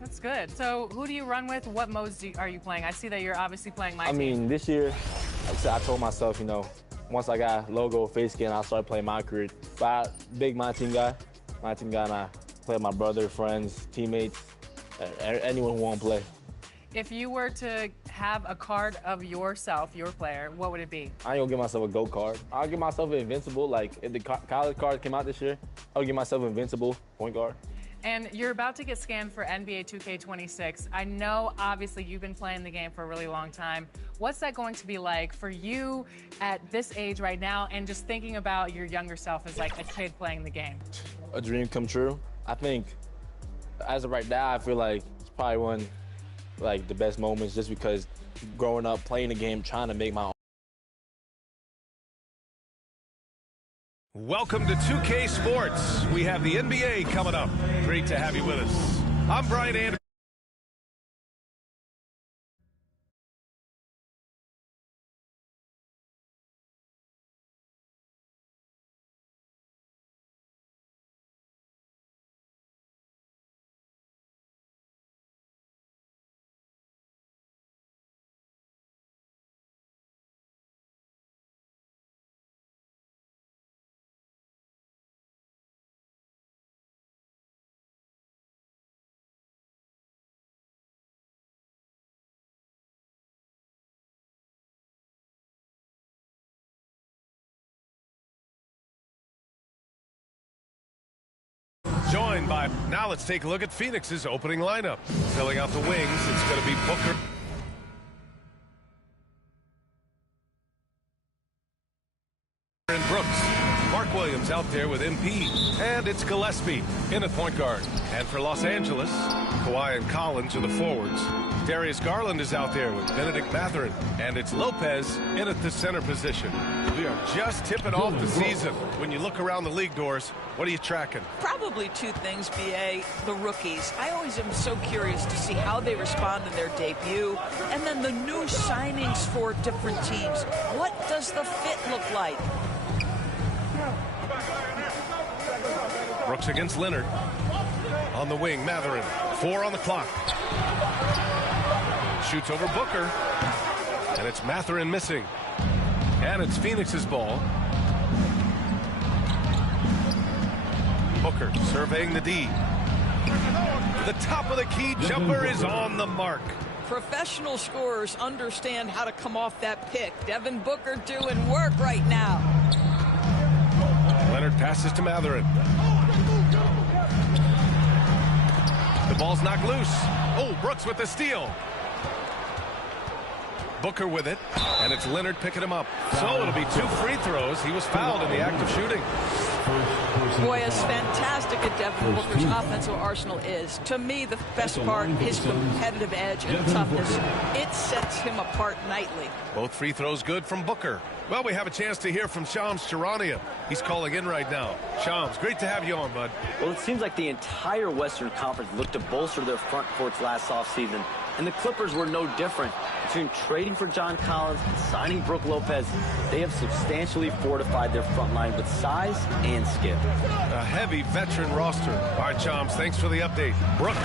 That's good. So who do you run with? What modes are you playing? I see that you're obviously playing my team. I mean, this year, like I said, I told myself, you know, once I got logo, face skin, I'll start playing my career. But big my team guy, and I play with my brother, friends, teammates, anyone who won't play. If you were to have a card of yourself, your player, what would it be? I ain't gonna give myself a GOAT card. I'll give myself an Invincible. Like, if the college card came out this year, I'll give myself an Invincible point guard. And you're about to get scanned for NBA 2K26. I know, obviously, you've been playing the game for a really long time. What's that going to be like for you at this age right now, and just thinking about your younger self as like a kid playing the game? A dream come true. I think, as of right now, I feel like it's probably one, like, the best moments, just because growing up, playing the game, trying to make my own. Welcome to 2K Sports. We have the NBA coming up. Great to have you with us. I'm Brian Anderson. Joined by, now let's take a look at Phoenix's opening lineup. Filling out the wings, it's going to be Booker and Brooks. Mark Williams out there with MP. And it's Gillespie in at point guard. And for Los Angeles, Kawhi and Collins are the forwards. Darius Garland is out there with Benedict Mathurin. And it's Lopez in at the center position. We are just tipping off the season. When you look around the league doors, what are you tracking? Probably two things, B.A. The rookies. I always am so curious to see how they respond in their debut. And then the new signings for different teams. What does the fit look like? Brooks against Leonard. On the wing, Mathurin. 4 on the clock. Shoots over Booker. And it's Mathurin missing. And it's Phoenix's ball. Booker surveying the D. The top of the key jumper is on the mark. Professional scorers understand how to come off that pick. Devin Booker doing work right now. Leonard passes to Mathurin. The ball's knocked loose. Oh, Brooks with the steal. Booker with it, and it's Leonard picking him up. So it'll be 2 free throws. He was fouled in the act of shooting. Boy, as fantastic as Devin Booker's offensive arsenal is, to me, the best part, his competitive edge and toughness. It sets him apart nightly. Both free throws good from Booker. Well, we have a chance to hear from Shams Charania. He's calling in right now. Shams, great to have you on, bud. Well, it seems like the entire Western Conference looked to bolster their front courts last offseason, and the Clippers were no different. Between trading for John Collins and signing Brook Lopez, they have substantially fortified their front line with size and skill. A heavy veteran roster. All right, Shams, thanks for the update. Brooks,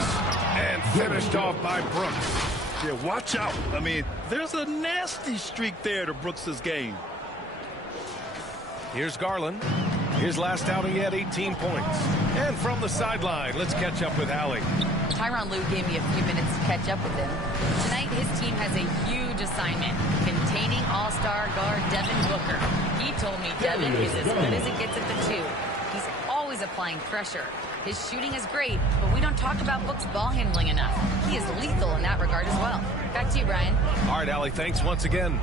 and finished off by Brooks. Yeah, watch out. I mean, there's a nasty streak there to Brooks's game. Here's Garland. His last outing, he had 18 points. And from the sideline, let's catch up with Allie. Tyronn Lue gave me a few minutes to catch up with him. Tonight, his team has a huge assignment, containing all-star guard Devin Booker. He told me Devin is as good as it gets at the 2. He's always applying pressure. His shooting is great, but we don't talk about Book's ball handling enough. He is lethal in that regard as well. Back to you, Brian. All right, Allie, thanks once again.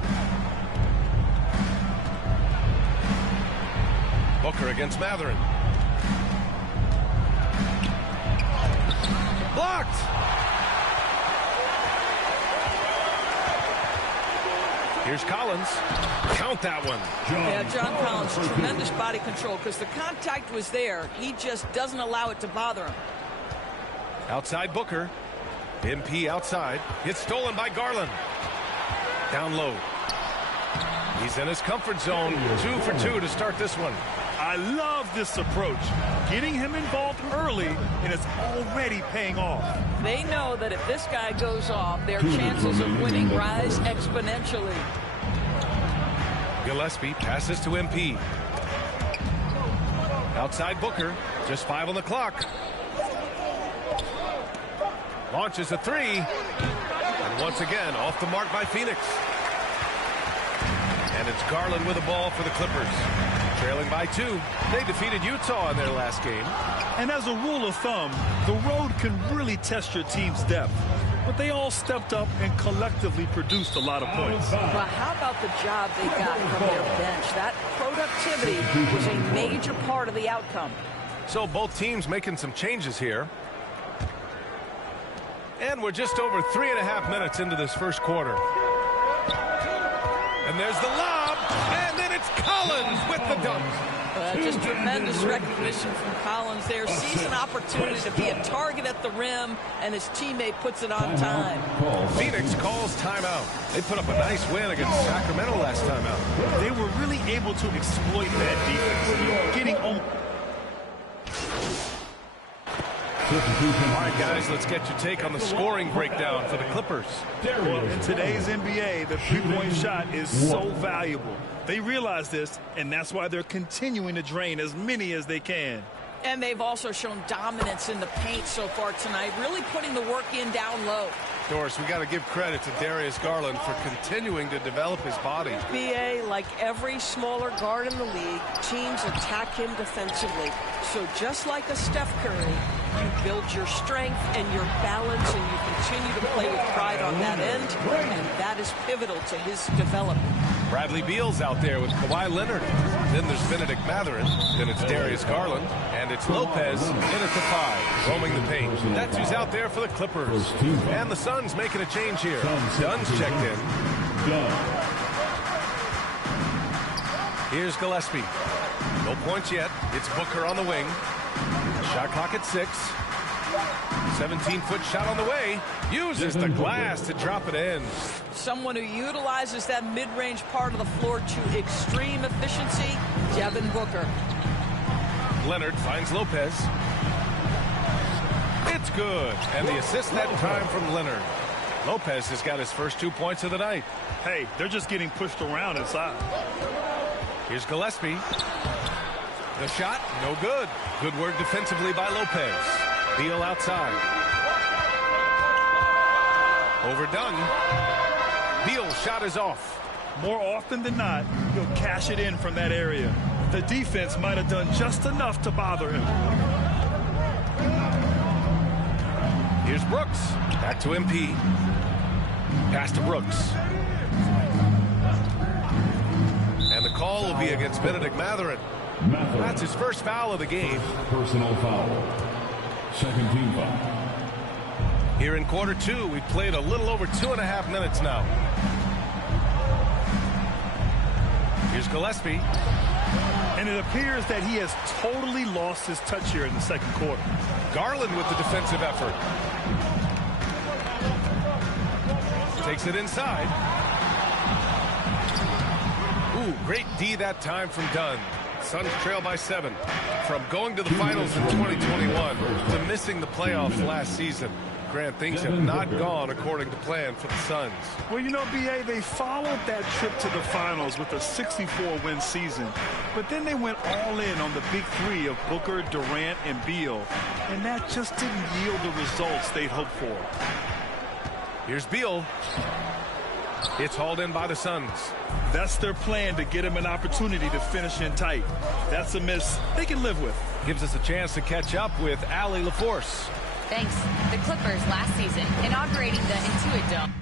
Booker against Mathurin. Blocked! Here's Collins. Count that one. Yeah, John Collins, tremendous body control because the contact was there. He just doesn't allow it to bother him. Outside Booker. MP outside. It's stolen by Garland. Down low. He's in his comfort zone. 2 for 2 to start this one. I love this approach. Getting him involved early, and it's already paying off. They know that if this guy goes off, their chances of winning rise exponentially. Gillespie passes to MP. Outside Booker. Just 5 on the clock. Launches a 3. And once again, off the mark by Phoenix. And it's Garland with the ball for the Clippers. Trailing by 2. They defeated Utah in their last game. And as a rule of thumb, the road can really test your team's depth. But they all stepped up and collectively produced a lot of points. Well, how about the job they got from their bench? That productivity was a major part of the outcome. So both teams making some changes here. And we're just over 3.5 minutes into this first quarter. And there's the lob, and then it's Collins with the dunk. Just tremendous recognition from Collins there. Sees an opportunity to be a target at the rim, and his teammate puts it on time. Phoenix calls timeout. They put up a nice win against Sacramento last time out. They were really able to exploit that defense, getting on. All right, guys, let's get your take on the scoring breakdown for the Clippers. Well, in today's NBA, the three-point shot is so valuable. They realize this, and that's why they're continuing to drain as many as they can. And they've also shown dominance in the paint so far tonight, really putting the work in down low. Doris, we got to give credit to Darius Garland for continuing to develop his body. BA, like every smaller guard in the league, teams attack him defensively. So just like a Steph Curry, you build your strength and your balance, and you continue to play with pride on that end, and that is pivotal to his development. Bradley Beal's out there with Kawhi Leonard. Then there's Benedict Mathurin. Then it's Darius Garland. And it's Lopez in at the 5, roaming the paint. That's who's out there for the Clippers. And the Suns making a change here. Dunn's checked in. Here's Gillespie. No points yet. It's Booker on the wing. Shot clock at 6. 17-foot shot on the way. Uses the glass to drop it in. Someone who utilizes that mid-range part of the floor to extreme efficiency, Devin Booker. Leonard finds Lopez. It's good. And the assist that time from Leonard. Lopez has got his first 2 points of the night. Hey, they're just getting pushed around inside. Here's Gillespie. The shot, no good. Good work defensively by Lopez. Beal outside. Overdone. Beal's shot is off. More often than not, he'll cash it in from that area. The defense might have done just enough to bother him. Here's Brooks. Back to MP. Pass to Brooks. And the call will be against Benedict Mathurin. That's his first foul of the game. Personal foul. Second team foul. Here in quarter 2, we've played a little over 2.5 minutes now. Here's Gillespie. And it appears that he has totally lost his touch here in the second quarter. Garland with the defensive effort. Takes it inside. Ooh, great D that time from Dunn. Suns trail by 7. From going to the finals in 2021 to missing the playoffs last season, Grant, things have not gone according to plan for the Suns. Well, you know, B.A., they followed that trip to the finals with a 64-win season. But then they went all in on the big three of Booker, Durant, and Beal. And that just didn't yield the results they'd hoped for. Here's Beal. It's hauled in by the Suns. That's their plan, to get him an opportunity to finish in tight. That's a miss they can live with. Gives us a chance to catch up with Allie LaForce. Thanks. The Clippers last season inaugurating the Intuit Dome.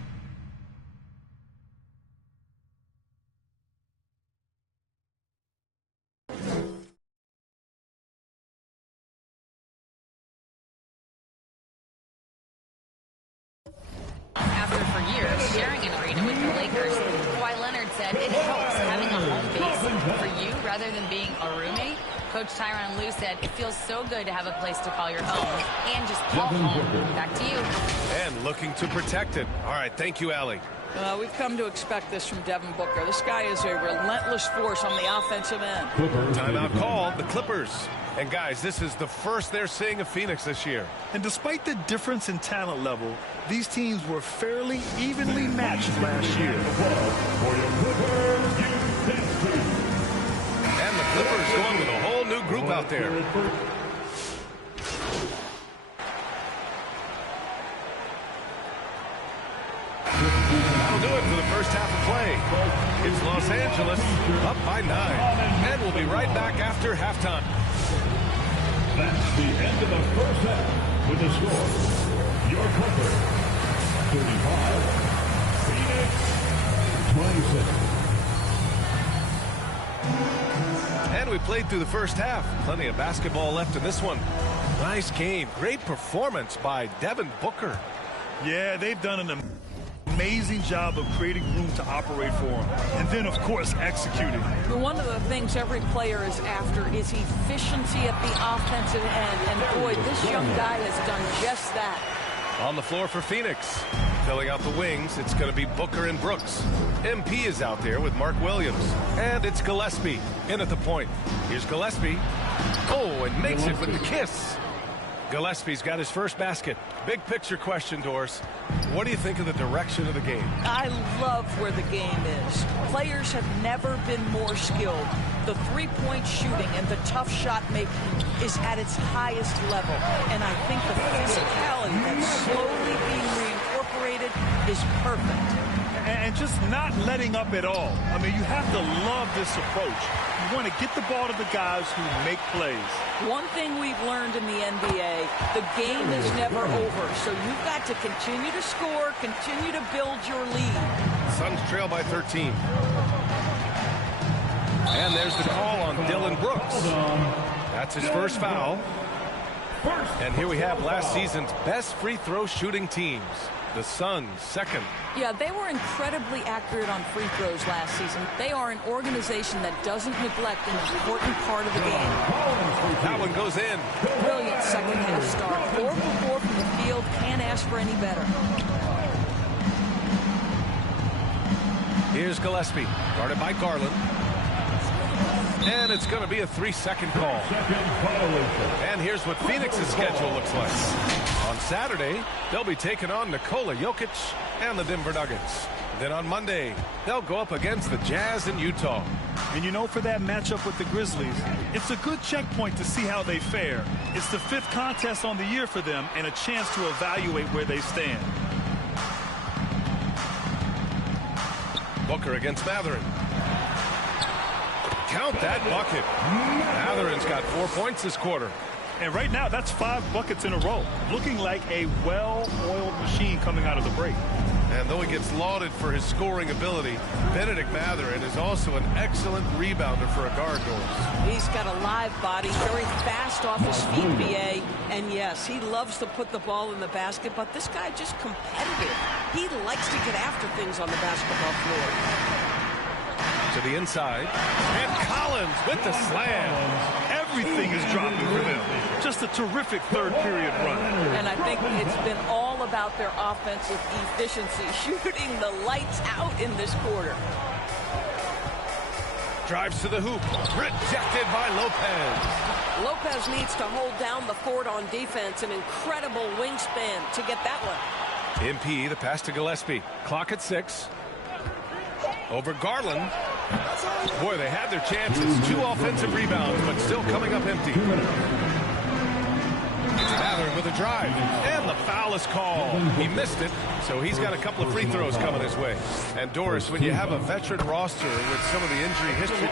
After for years sharing an arena with the Lakers, Kawhi Leonard said it helps having a home base for you rather than being a roommate. Coach Tyronn Lue said it feels so good to have a place to call your own and just call home. Back to you. And looking to protect it. All right, thank you, Allie. We've come to expect this from Devin Booker. This guy is a relentless force on the offensive end. Timeout called, the Clippers. And guys, this is the first they're seeing of Phoenix this year. And despite the difference in talent level, these teams were fairly evenly matched last year. And the Clippers going with a whole new group out there. That'll do it for the first half of play. It's Los Angeles up by 9. And we'll be right back after halftime. That's the end of the first half with the score. Your Clippers 35, Phoenix 26. And we played through the first half. Plenty of basketball left in this one. Nice game. Great performance by Devin Booker. Yeah, they've done an amazing job of creating room to operate for him. And then, of course, executing. One of the things every player is after is efficiency at the offensive end. And, boy, this young guy has done just that. On the floor for Phoenix. Filling out the wings, it's going to be Booker and Brooks. MP is out there with Mark Williams. And it's Gillespie in at the point. Here's Gillespie. Oh, and makes it with the kiss. Gillespie's got his first basket. Big picture question, Doris. What do you think of the direction of the game? I love where the game is. Players have never been more skilled. The three-point shooting and the tough shot making is at its highest level. And I think the physicality that's slowly being reincorporated is perfect. And just not letting up at all. I mean, you have to love this approach. You want to get the ball to the guys who make plays. One thing we've learned in the NBA, the game is never over. So you've got to continue to score, continue to build your lead. Suns trail by 13. And there's the call on Dillon Brooks. That's his first foul. And here we have last season's best free throw shooting teams. The Suns, second. Yeah, they were incredibly accurate on free throws last season. They are an organization that doesn't neglect an important part of the game. That one goes in. Brilliant second half start. 4 for 4 from the field. Can't ask for any better. Here's Gillespie, guarded by Garland. And it's going to be a 3-second call. And here's what Phoenix's schedule looks like. On Saturday, they'll be taking on Nikola Jokic and the Denver Nuggets. Then on Monday, they'll go up against the Jazz in Utah. And you know, for that matchup with the Grizzlies, it's a good checkpoint to see how they fare. It's the 5th contest on the year for them and a chance to evaluate where they stand. Booker against Mathurin. Count that bucket. Matherin's got 4 points this quarter. And right now, that's 5 buckets in a row. Looking like a well-oiled machine coming out of the break. And though he gets lauded for his scoring ability, Bennedict Mathurin is also an excellent rebounder for a guard. He's got a live body, very fast off his feet, BA. And yes, he loves to put the ball in the basket, but this guy just competitive. He likes to get after things on the basketball floor. To the inside, and Collins with the slam. Everything is dropping for them. Just a terrific third-period run. And I think it's been all about their offensive efficiency, shooting the lights out in this quarter. Drives to the hoop, rejected by Lopez. Lopez needs to hold down the fort on defense. An incredible wingspan to get that one. MP, the pass to Gillespie. Clock at 6. Over Garland. Boy, they had their chances. 2 offensive rebounds, but still coming up empty. It's Mathurin with a drive. And the foul is called. He missed it, so he's got a couple of free throws coming his way. And Doris, when you have a veteran roster with some of the injury history.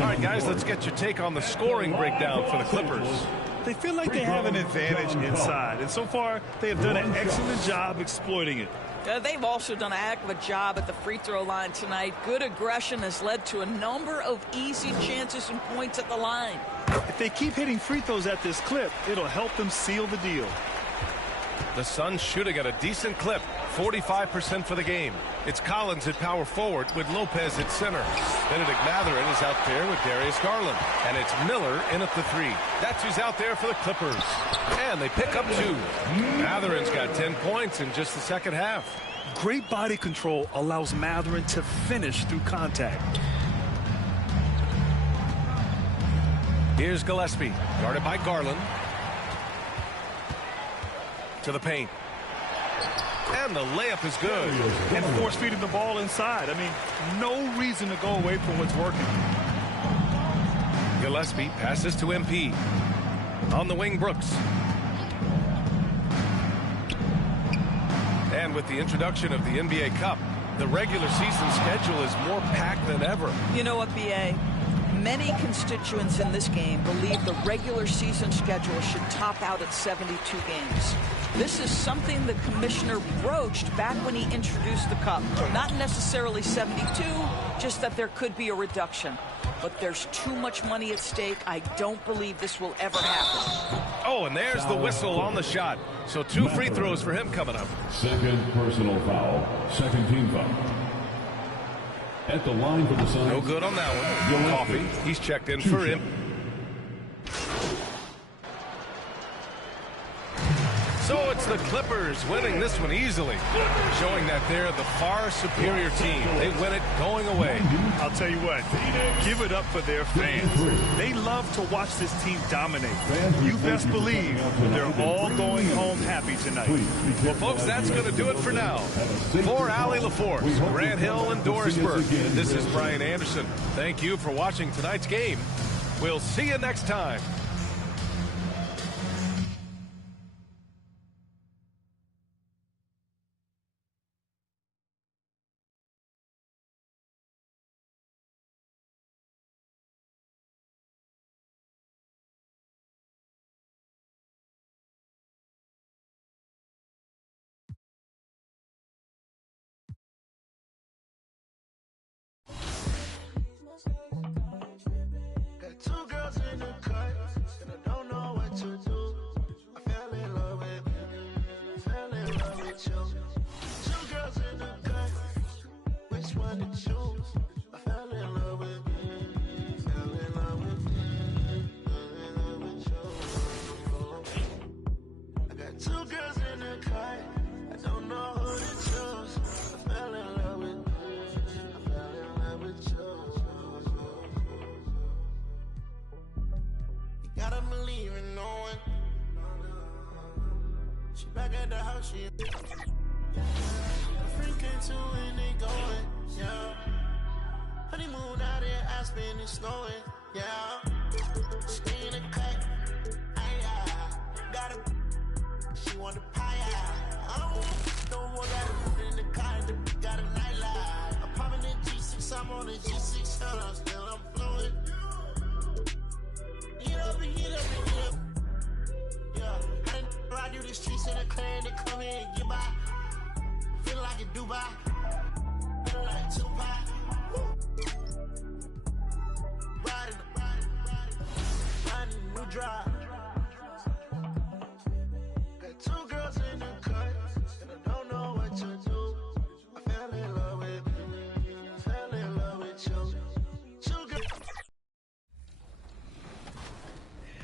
All right, guys, let's get your take on the scoring breakdown for the Clippers. They feel like they have an advantage inside, and so far they have done an excellent job exploiting it. They've also done a heck of a job at the free throw line tonight. Good aggression has led to a number of easy chances and points at the line. If they keep hitting free throws at this clip, it'll help them seal the deal. The Suns shooting at a decent clip, 45% for the game. It's Collins at power forward with Lopez at center. Benedict Mathurin is out there with Darius Garland. And it's Miller in at the 3. That's who's out there for the Clippers. And they pick up 2. Mathurin's got 10 points in just the second half. Great body control allows Mathurin to finish through contact. Here's Gillespie, guarded by Garland. To the paint. And the layup is good. And force feeding the ball inside. I mean, no reason to go away from what's working. Gillespie passes to MP. On the wing, Brooks. And with the introduction of the NBA Cup, the regular season schedule is more packed than ever. You know what, B.A.? Many constituents in this game believe the regular season schedule should top out at 72 games. This is something the commissioner broached back when he introduced the Cup. Not necessarily 72, just that there could be a reduction. But there's too much money at stake. I don't believe this will ever happen. Oh, and there's the whistle on the shot. So 2 free throws for him coming up. Second personal foul. Second team foul. At the line for the Suns. No good on that one. Coffee. He's checked in for him. So it's the Clippers winning this one easily, showing that they're the far superior team. They win it going away. I'll tell you what, give it up for their fans. They love to watch this team dominate. You best believe they're all going home happy tonight. Well, folks, that's going to do it for now. For Allie LaForce, Grant Hill, and Doris Burke, this is Brian Anderson. Thank you for watching tonight's game. We'll see you next time. Got 2 girls in the cut, and I don't know what to do. I fell in love with you. 2 girls in the cut, which one to choose? I fell in love with you. Fell in love with you. Fell in love with you. I got 2 girls in the cut, I don't know who to choose. I fell in love with you. I fell in love with you. Gotta believe in no one. She back at the house, she a freak into and they going, yeah. Honeymoon out in Aspen, it's snowing, yeah. She in the cut, got a, she want the pie, I don't want that in the car, got a nightlight. I'm popping the G6, I'm on the G6, I'm still I'm flowing. Get up and get up and get up. Yeah, I didn't ride through the streets in a clan to come in and get by. Feel like a Dubai. Feel like Tupac. Riding a new drive. Got 2 girls in the cut, and I don't know what to do. I fell in love with you. Fell in love with you. 2 girls.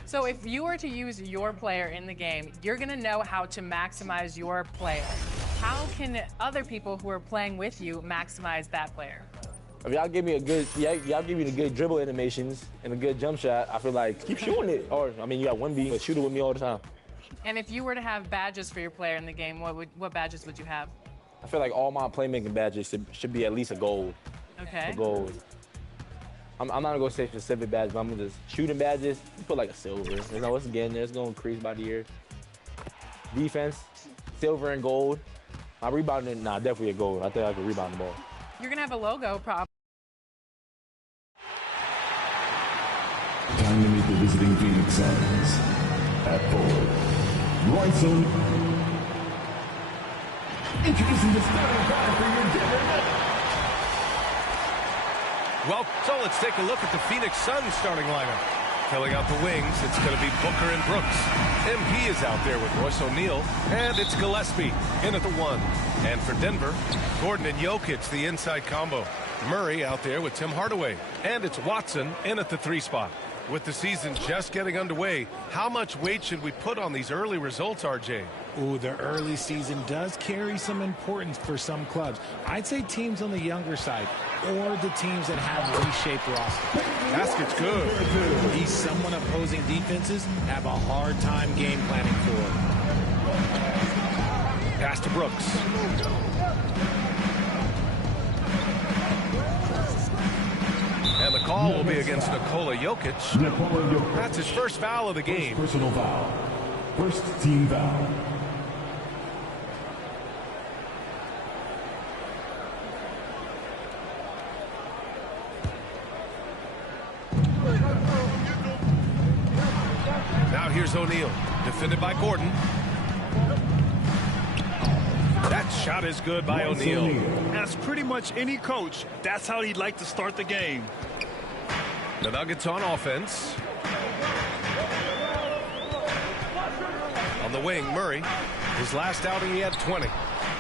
So if you were to use your player in the game, you're going to know how to maximize your player. How can other people who are playing with you maximize that player? If y'all give me y'all give me the good dribble animations and a good jump shot, I feel like keep shooting it. Or, I mean, you got 1B, but shoot it with me all the time. And if you were to have badges for your player in the game, what badges would you have? I feel like all my playmaking badges should be at least a gold. Okay. A gold. I'm not gonna go say specific badges, but I'm gonna just shooting badges. You put like a silver. You know, it's getting there. It's gonna increase by the year. Defense, silver and gold. My rebounding, definitely a gold. I think I can rebound the ball. You're gonna have a logo, probably. Time to meet the visiting Phoenix Suns. At forward, Bryson. Introducing the starting five for your Denver Nuggets. Well, so let's take a look at the Phoenix Suns starting lineup. Filling out the wings, it's going to be Booker and Brooks. MP is out there with Royce O'Neal, and it's Gillespie in at the 1. And for Denver, Gordon and Jokic, the inside combo. Murray out there with Tim Hardaway, and it's Watson in at the 3 spot. With the season just getting underway, how much weight should we put on these early results, RJ? Ooh, the early season does carry some importance for some clubs. I'd say teams on the younger side or the teams that have reshaped rosters. Basket's good. He's someone opposing defenses have a hard time game planning for. Pass to Brooks. And the call will be against Nikola Jokic. That's his first foul of the game. Personal foul. First team foul. Now here's O'Neal, defended by Gordon. That shot is good by O'Neal. As pretty much any coach, that's how he'd like to start the game. The Nuggets on offense. On the wing, Murray. His last outing, he had 20.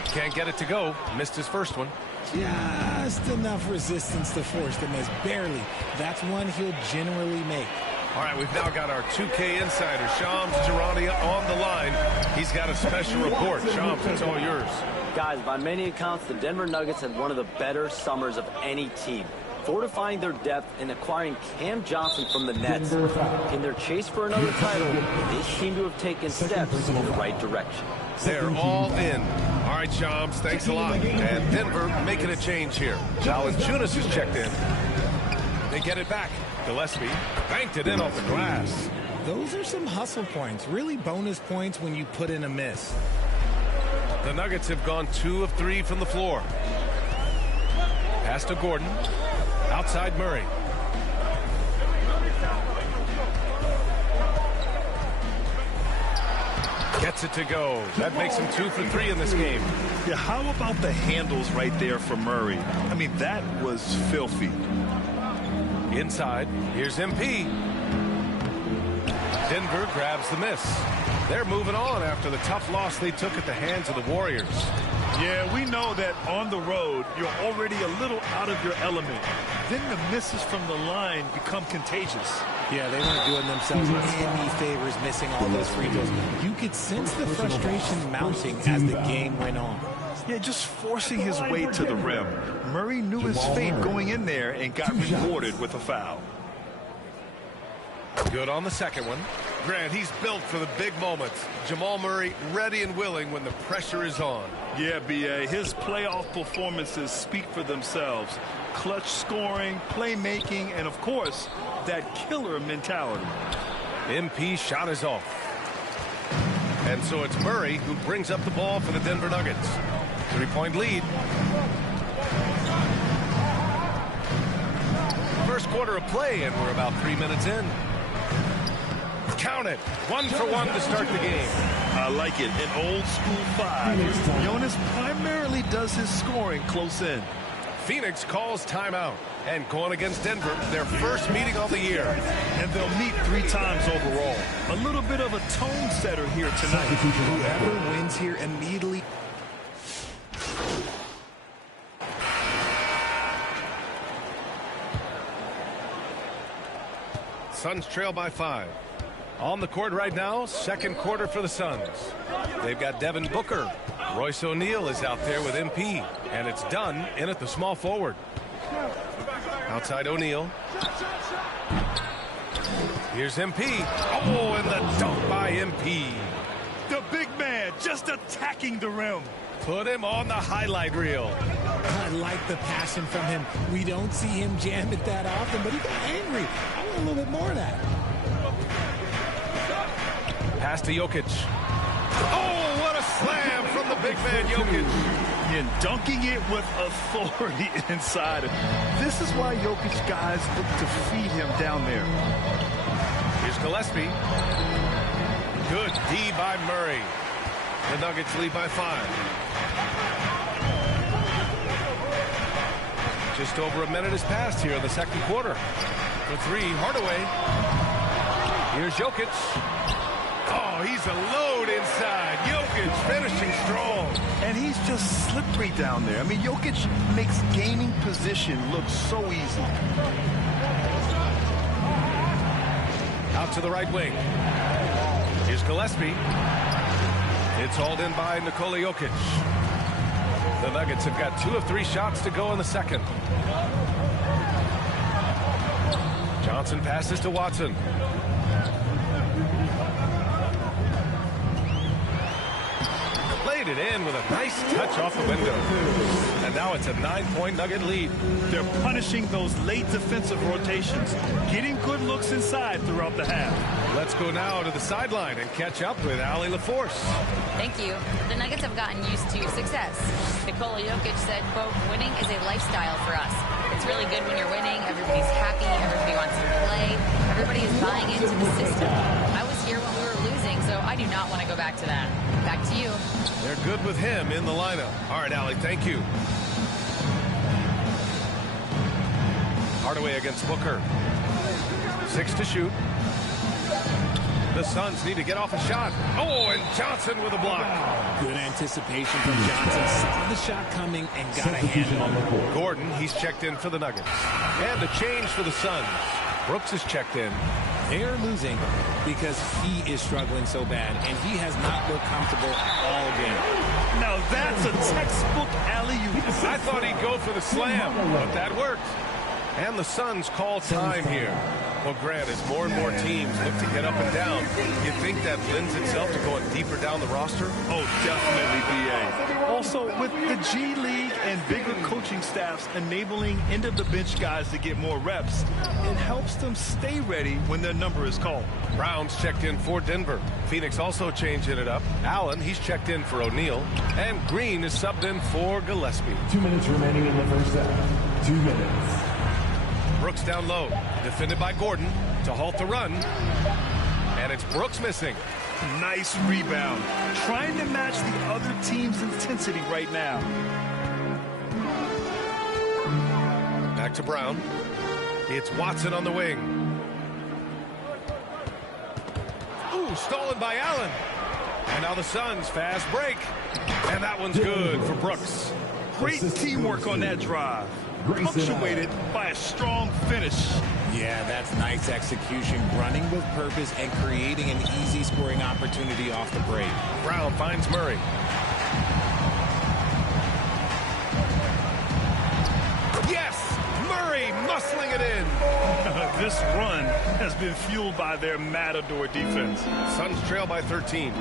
Can't get it to go. Missed his first one. Just enough resistance to force the miss. Barely. That's one he'll generally make. All right, we've now got our 2K insider, Shams Charania, on the line. He's got a special report. Shams, it's all yours. Guys, by many accounts, the Denver Nuggets had one of the better summers of any team, fortifying their depth and acquiring Cam Johnson from the Nets. In their chase for another title, they seem to have taken steps in the right direction. They're all in. All right, Shams, thanks a lot. And Denver making a change here. Valanciunas has checked in. They get it back. Gillespie banked it in off the glass. Those are some hustle points, really bonus points when you put in a miss. The Nuggets have gone 2 of 3 from the floor. Pass to Gordon. Outside Murray. Gets it to go. That makes him 2 for 3 in this game. Yeah, how about the handles right there for Murray? I mean, that was filthy. Inside, here's MP. Denver grabs the miss. They're moving on after the tough loss they took at the hands of the Warriors. Yeah, we know that on the road, you're already a little out of your element. Then the misses from the line become contagious. Yeah, they weren't doing themselves any favors missing all those free throws. You could sense the frustration mounting as the game went on. Yeah, just forcing his way to the rim. Murray knew his fate going in there and got rewarded with a foul. Good on the second one. Grant, he's built for the big moments. Jamal Murray ready and willing when the pressure is on. Yeah, B.A., his playoff performances speak for themselves. Clutch scoring, playmaking, and of course, that killer mentality. MP shot is off. And so it's Murray who brings up the ball for the Denver Nuggets. 3-point lead. First quarter of play, and we're about 3 minutes in. Count it. 1 for 1 to start the game. I like it. An old school 5. Jonas primarily does his scoring close in. Phoenix calls timeout. And going against Denver, their first meeting of the year. And they'll meet 3 times overall. A little bit of a tone setter here tonight. Whoever wins here immediately. Suns trail by 5. On the court right now, second quarter for the Suns. They've got Devin Booker. Royce O'Neal is out there with MP. And it's done in at the small forward. Outside O'Neal. Here's MP. Oh, and the dunk by MP. The big man just attacking the rim. Put him on the highlight reel. I like the passion from him. We don't see him jam it that often, but he got angry. I want a little bit more of that. Pass to Jokic. Oh, what a slam from the big man Jokic. And dunking it with authority inside. This is why Jokic guys look to feed him down there. Here's Gillespie. Good D by Murray. The Nuggets lead by 5. Just over a minute has passed here in the second quarter. For 3, Hardaway. Here's Jokic. Oh, he's a load inside. Jokic finishing strong. And he's just slippery down there. I mean, Jokic makes gaining position look so easy. Out to the right wing. Here's Gillespie. It's hauled in by Nikola Jokic. The Nuggets have got 2 of 3 shots to go in the second. Johnson passes to Watson. Laid it in with a nice touch off the window. And now it's a 9-point Nugget lead. They're punishing those late defensive rotations, getting good looks inside throughout the half. Let's go now to the sideline and catch up with Allie LaForce. Thank you. The Nuggets have gotten used to success. Nikola Jokic said, quote, winning is a lifestyle for us. It's really good when you're winning. Everybody's happy. Everybody wants to play. Everybody is buying into the system. I was here when we were losing, so I do not want to go back to that. Back to you. They're good with him in the lineup. All right, Allie, thank you. Hardaway against Booker. 6 to shoot. The Suns need to get off a shot. Oh, and Johnson with a block. Good anticipation from Johnson. Saw the shot coming and got a handle on the court. Gordon, he's checked in for the Nuggets. And a change for the Suns. Brooks is checked in. They are losing because he is struggling so bad, and he has not looked comfortable all game. Now that's a textbook alley-oop. I thought he'd go for the slam, but that worked. And the Suns call time here. Well, Grant, as more and more teams look to get up and down, you think that lends itself to going deeper down the roster? Oh, definitely, B.A. Also, with the G League and bigger coaching staffs enabling end-of-the-bench guys to get more reps, it helps them stay ready when their number is called. Brown's checked in for Denver. Phoenix also changing it up. Allen, he's checked in for O'Neal. And Green is subbed in for Gillespie. 2 minutes remaining in the first half. 2 minutes. Brooks down low, defended by Gordon to halt the run. And it's Brooks missing. Nice rebound. Trying to match the other team's intensity right now. Back to Brown. It's Watson on the wing. Ooh, stolen by Allen. And now the Suns fast break. And that one's good for Brooks. Great teamwork on that drive. Punctuated by a strong finish. Yeah, that's nice execution, running with purpose and creating an easy scoring opportunity off the break. Brown finds Murray. Yes! Murray muscling it in. This run has been fueled by their Matador defense. Suns trail by 13.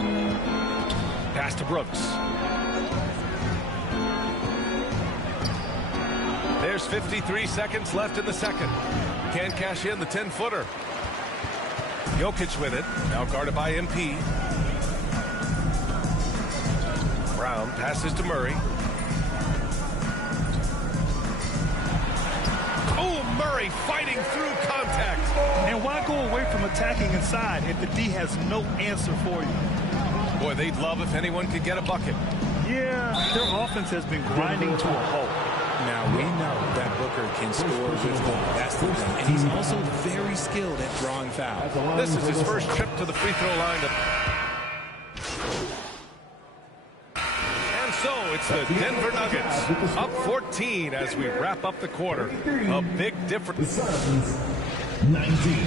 Pass to Brooks. There's 53 seconds left in the second. Can't cash in the 10-footer. Jokic with it. Now guarded by MP. Brown passes to Murray. Oh, Murray fighting through contact. And why go away from attacking inside if the D has no answer for you? Boy, they'd love if anyone could get a bucket. Yeah, their offense has been grinding to a halt. Now, we know that Booker can score with the best of them, and he's also very skilled at drawing fouls. This is his first trip to the free throw line. And so it's the Denver Nuggets up 14 as we wrap up the quarter. A big difference. 19.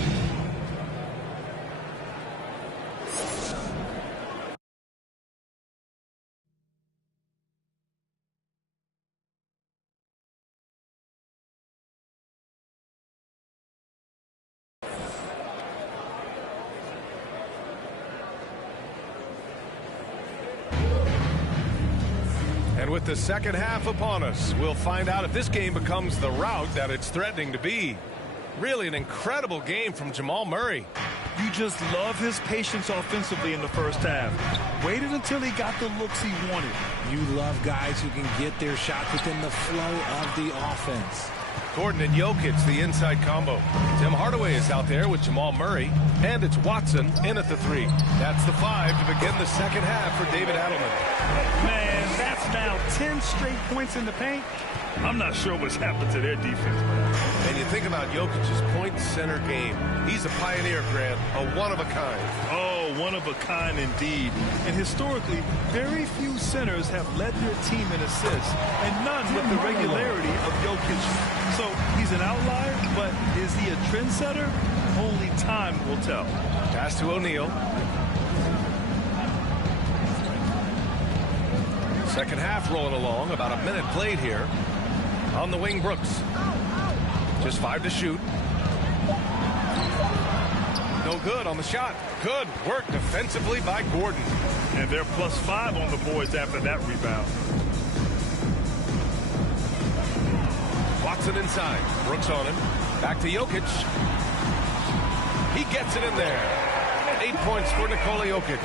And with the second half upon us, we'll find out if this game becomes the rout that it's threatening to be. Really an incredible game from Jamal Murray. You just love his patience offensively in the first half. Waited until he got the looks he wanted. You love guys who can get their shot within the flow of the offense. Gordon and Jokic, the inside combo. Tim Hardaway is out there with Jamal Murray. And it's Watson in at the 3. That's the 5 to begin the second half for David Adelman. Man, that's now 10 straight points in the paint. I'm not sure what's happened to their defense. And you think about Jokic's point center game. He's a pioneer, Grant, a one-of-a-kind. Oh, one of a kind indeed. And historically, very few centers have led their team in assists, and none with the regularity of Jokic. So he's an outlier, but is he a trendsetter? Only time will tell. Pass to O'Neal. Second half rolling along, about a minute played here. On the wing, Brooks. Just 5 to shoot. No good on the shot. Good work defensively by Gordon. And they're +5 on the boards after that rebound. Watson inside. Brooks on him. Back to Jokic. He gets it in there. 8 points for Nikola Jokic.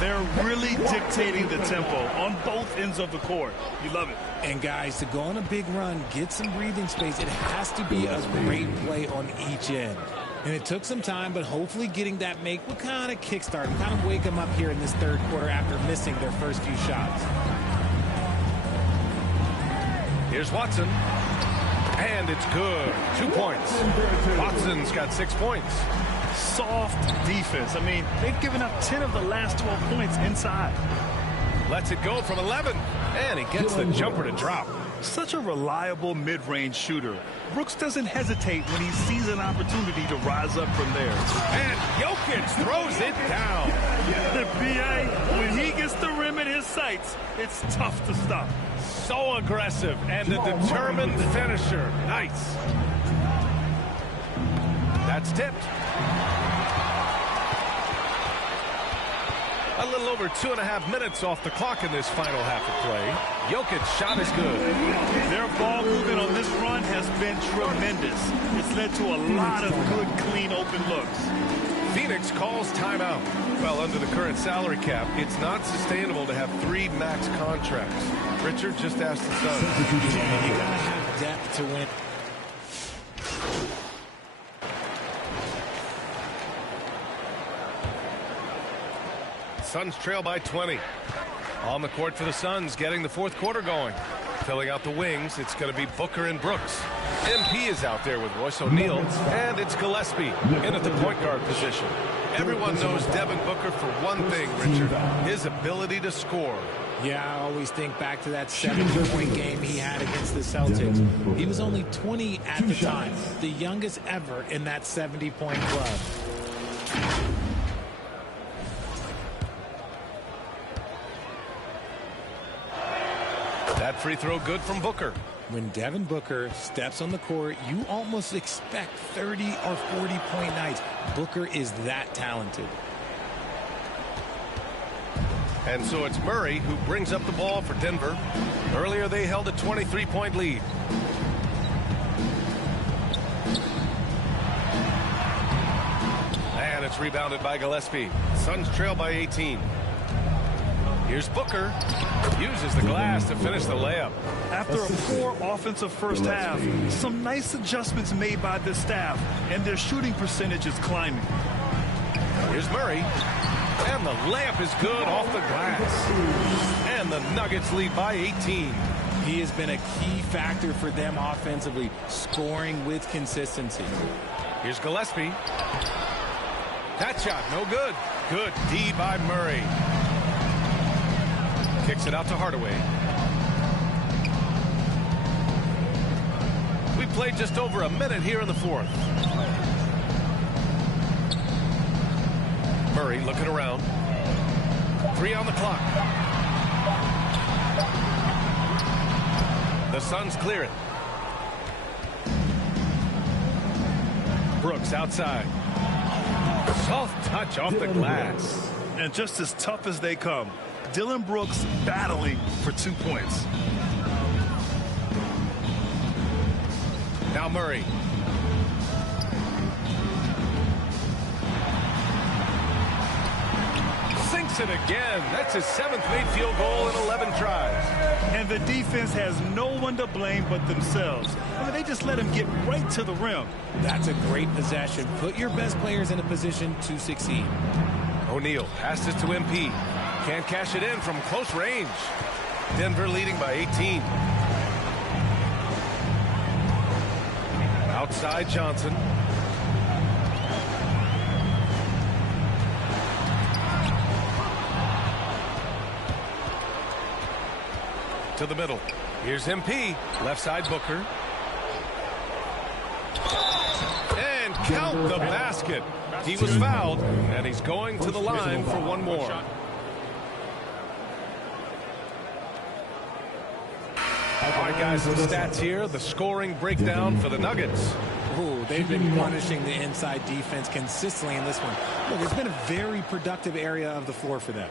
They're really dictating the tempo on both ends of the court. You love it. And guys, to go on a big run, get some breathing space, it has to be a great play on each end. And it took some time, but hopefully getting that make will kind of kickstart and kind of wake them up here in this third quarter after missing their first few shots. Here's Watson. And it's good. 2 points. Watson's got 6 points. Soft defense. I mean, they've given up 10 of the last 12 points inside. Lets it go from 11. And he gets the jumper to drop. Such a reliable mid-range shooter. Brooks doesn't hesitate when he sees an opportunity to rise up from there. And Jokic throws it down. The BA, when he gets the rim in his sights, it's tough to stop. So aggressive and a determined finisher. Nice. That's tipped. A little over 2.5 minutes off the clock in this final half of play. Jokic's shot is good. Their ball movement on this run has been tremendous. It's led to a lot of good, clean, open looks. Phoenix calls timeout. Well, under the current salary cap, it's not sustainable to have 3 max contracts. Richard just asked the Suns. You gotta have depth to win. Suns trail by 20. On the court for the Suns, getting the fourth quarter going. Filling out the wings, it's going to be Booker and Brooks. MP is out there with Royce O'Neal, and it's Gillespie in at the point guard position. Everyone knows Devin Booker for one thing, Richard, his ability to score. Yeah, I always think back to that 70-point game he had against the Celtics. He was only 20 at the time, the youngest ever in that 70-point club. That free throw good from Booker. When Devin Booker steps on the court, you almost expect 30 or 40-point nights. Booker is that talented. And so it's Murray who brings up the ball for Denver. Earlier they held a 23-point lead. And it's rebounded by Gillespie. Suns trail by 18. Here's Booker. Uses the glass to finish the layup. After a poor offensive first half, some nice adjustments made by the staff, and their shooting percentage is climbing. Here's Murray. And the layup is good off the glass. And the Nuggets lead by 18. He has been a key factor for them offensively, scoring with consistency. Here's Gillespie. That shot, no good. Good D by Murray. Kicks it out to Hardaway. We played just over a minute here in the fourth. Murray looking around. 3 on the clock. The Suns clear it. Brooks outside. Soft touch off the glass. And just as tough as they come, Dillon Brooks battling for 2 points. Now Murray. Sinks it again. That's his 7th made field goal in 11 tries. And the defense has no one to blame but themselves. I mean, they just let him get right to the rim. That's a great possession. Put your best players in a position to succeed. O'Neal passes to MP. Can't cash it in from close range. Denver leading by 18. outside Johnson. To the middle. Here's MP. Left side Booker. And count the basket. He was fouled, and he's going to the line for one more. All right, guys, some stats here. The scoring breakdown for the Nuggets. Ooh, they've been punishing the inside defense consistently in this one. Look, it's been a very productive area of the floor for them.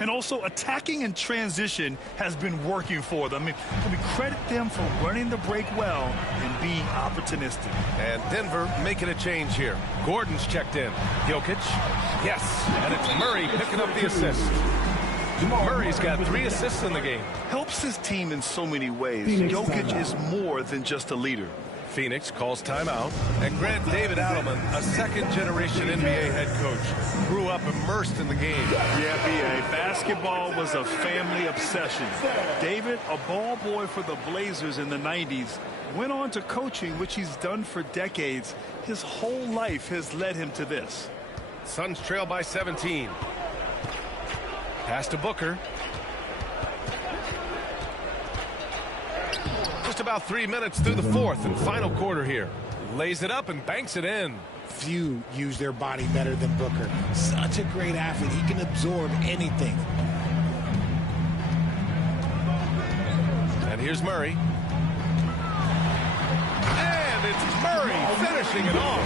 And also, attacking in transition has been working for them. I mean, we credit them for running the break well and being opportunistic. And Denver making a change here. Gordon's checked in. Jokic. Yes. And it's Murray picking up the assist. Murray's got 3 assists in the game. Helps his team in so many ways. Jokic is more than just a leader. Phoenix calls timeout. And Grant David Adelman, a second-generation NBA head coach, grew up immersed in the game. Yeah, B.A. Basketball was a family obsession. David, a ball boy for the Blazers in the 90s, went on to coaching, which he's done for decades. His whole life has led him to this. Suns trail by 17. Pass to Booker. Just about 3 minutes through the fourth and final quarter here. Lays it up and banks it in. Few use their body better than Booker. Such a great athlete. He can absorb anything. And here's Murray. And it's Murray finishing it off.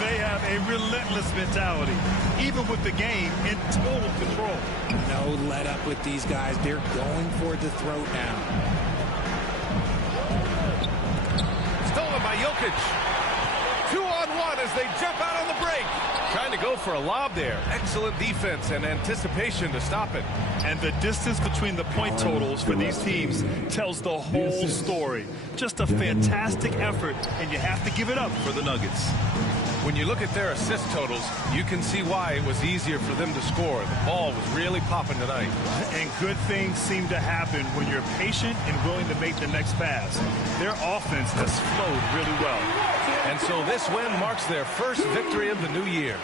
They have a relentless mentality, even with the game in total control. No let up with these guys. They're going for the throat now. Stolen by Jokic. 2-on-1 as they jump out on the break. Trying to go for a lob there. Excellent defense and anticipation to stop it. And the distance between the point totals for these teams tells the whole story. Just a fantastic effort, and you have to give it up for the Nuggets. When you look at their assist totals, you can see why it was easier for them to score. The ball was really popping tonight. And good things seem to happen when you're patient and willing to make the next pass. Their offense has flowed really well. And so this win marks their first victory of the new year.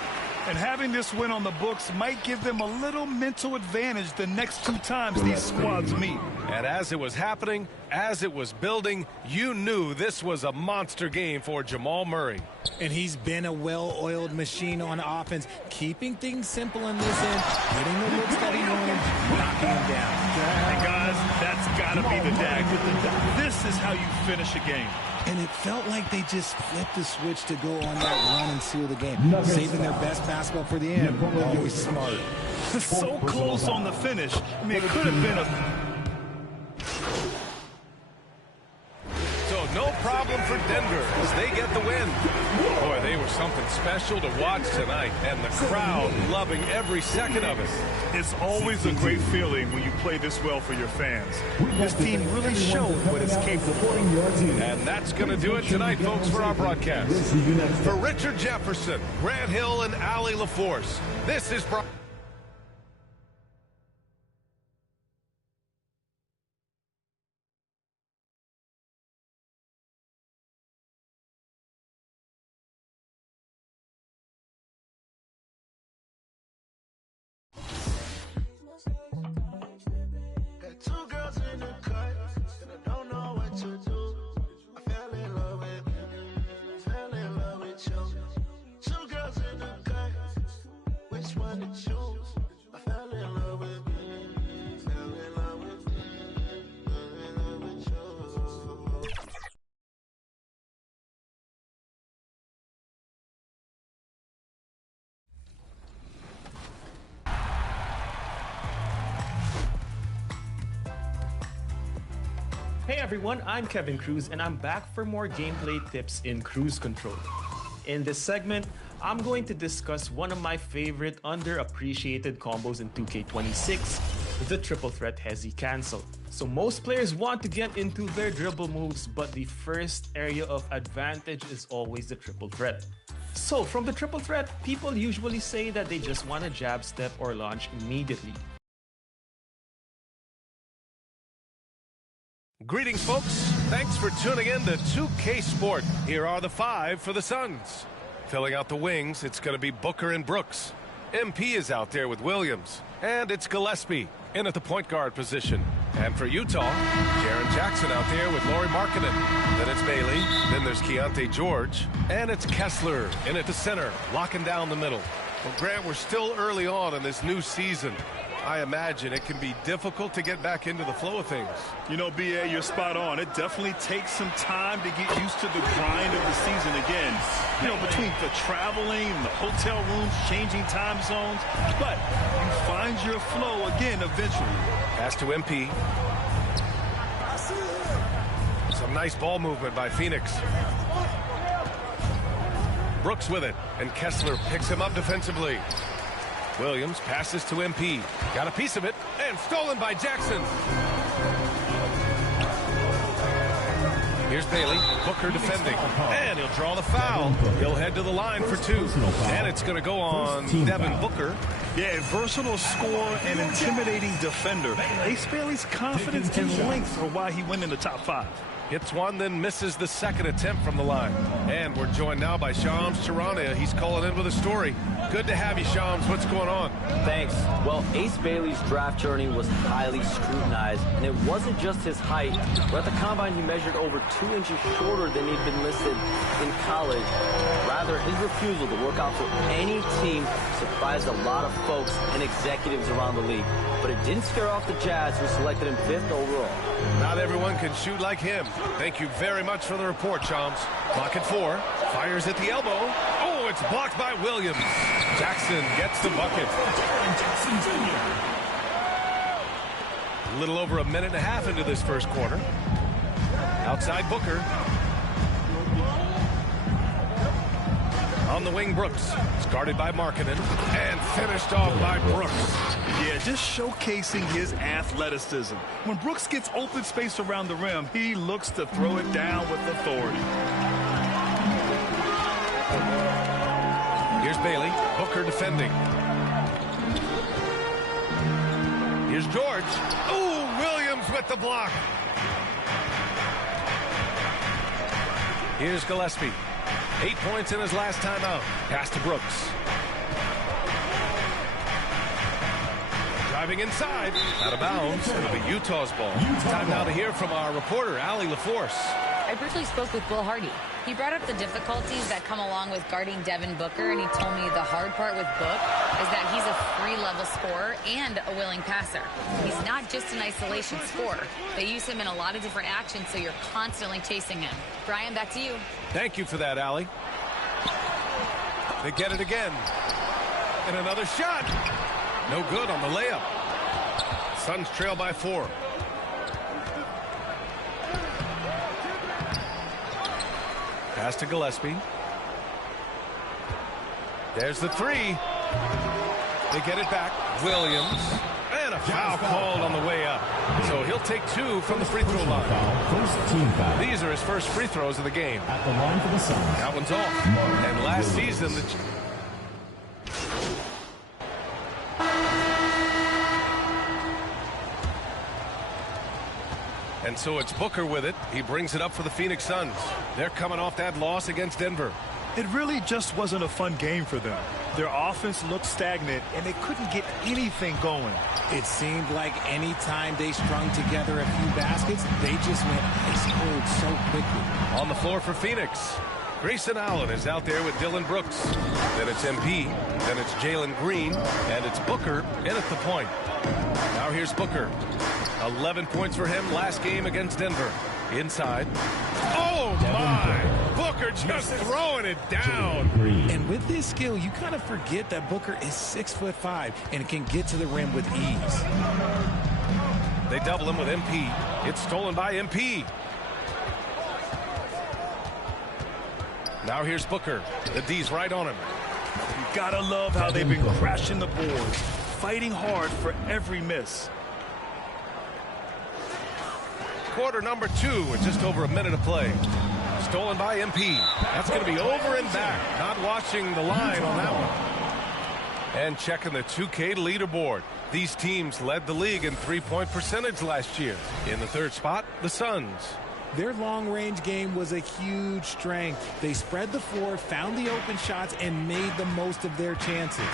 And having this win on the books might give them a little mental advantage the next 2 times these squads meet. And as it was happening, as it was building, you knew this was a monster game for Jamal Murray. And he's been a well-oiled machine on offense, keeping things simple in this end, getting the looks that he wanted, knocking him down. And guys, that's got to be the dag. This is how you finish a game. And it felt like they just flipped the switch to go on that run and seal the game, saving their best basketball for the end. Always smart. So close on the finish. I mean, it could have been a... So no problem for Denver as they get the win. Boy, they were something special to watch tonight, and the crowd loving every second of it. It's always a great feeling when you play this well for your fans. This team really showed what it's capable of. And that's going to do it tonight, folks, for our broadcast. For Richard Jefferson, Grant Hill, and Allie LaForce, this is... Hey everyone, I'm Kevin Cruz and I'm back for more gameplay tips in Cruise Control. In this segment, I'm going to discuss one of my favorite underappreciated combos in 2K26, the Triple Threat Hezi Cancel. So most players want to get into their dribble moves, but the first area of advantage is always the Triple Threat. So from the Triple Threat, people usually say that they just want to jab step or launch immediately. Greetings, folks. Thanks for tuning in to 2K Sport. Here are the 5 for the Suns. Filling out the wings, it's going to be Booker and Brooks. MP is out there with Williams. And it's Gillespie in at the point guard position. And for Utah, Jaren Jackson out there with Lauri Markkanen. Then it's Bailey. Then there's Keontae George. And it's Kessler in at the center, locking down the middle. Well, Grant, we're still early on in this new season. I imagine it can be difficult to get back into the flow of things. You know, B.A., you're spot on. It definitely takes some time to get used to the grind of the season again. You know, between the traveling, the hotel rooms, changing time zones. But you find your flow again eventually. Pass to MP. Some nice ball movement by Phoenix. Brooks with it, and Kessler picks him up defensively. Williams passes to MP. Got a piece of it, and stolen by Jackson. Here's Bailey. Booker defending. And he'll draw the foul. He'll head to the line for 2. And it's going to go on Devin Booker. Yeah, a versatile scorer and intimidating defender. Ace Bailey's confidence and length are why he went in the top 5. Hits one, then misses the second attempt from the line. And we're joined now by Shams Charania. He's calling in with a story. Good to have you, Shams. What's going on? Thanks. Well, Ace Bailey's draft journey was highly scrutinized, and it wasn't just his height. But at the combine, he measured over 2 inches shorter than he'd been listed in college. Rather, his refusal to work out for any team surprised a lot of folks and executives around the league. But it didn't scare off the Jazz, who selected him 5th overall. Not everyone can shoot like him. Thank you very much for the report, Shams. Clock at 4. Fires at the elbow. Oh, it's blocked by Williams. Jackson gets the bucket. A little over a minute and a half into this first quarter. Outside Booker. On the wing, Brooks. It's guarded by Markkanen and finished off by Brooks. Yeah, just showcasing his athleticism. When Brooks gets open space around the rim, he looks to throw it down with authority. Here's Bailey. Booker defending. Here's George. Ooh, Williams with the block. Here's Gillespie. 8 points in his last time out. Pass to Brooks. Driving inside. Out of bounds. It'll be Utah's ball. Time now to hear from our reporter, Allie LaForce. I briefly spoke with Will Hardy. He brought up the difficulties that come along with guarding Devin Booker, and he told me the hard part with Book is that he's a free-level scorer and a willing passer. He's not just an isolation scorer. They use him in a lot of different actions, so you're constantly chasing him. Brian, back to you. Thank you for that, Allie. They get it again. And another shot. No good on the layup. Suns trail by 4. Pass to Gillespie. There's the 3. They get it back. Williams. And a foul called on the way up. So he'll take 2 from the free throw line. These are his first free throws of the game. At the line for the Suns. That one's off. And last season, and so it's Booker with it. He brings it up for the Phoenix Suns. They're coming off that loss against Denver. It really just wasn't a fun game for them. Their offense looked stagnant, and they couldn't get anything going. It seemed like any time they strung together a few baskets, they just went ice cold so quickly. On the floor for Phoenix, Grayson Allen is out there with Dylan Brooks. Then it's MP, then it's Jalen Green, and it's Booker in at the point. Now here's Booker. 11 points for him last game against Denver. Inside. Oh, my! Booker just throwing it down. And with this skill, you kind of forget that Booker is 6'5" and can get to the rim with ease. They double him with MP. It's stolen by MP. Now here's Booker. The D's right on him. You gotta love how they've been crashing the boards, fighting hard for every miss. Quarter number 2 with just over a minute of play. Stolen by MP. That's going to be over and back. Not watching the line on that one. And checking the 2K leaderboard. These teams led the league in three-point percentage last year. In the third spot, the Suns. Their long-range game was a huge strength. They spread the floor, found the open shots, and made the most of their chances.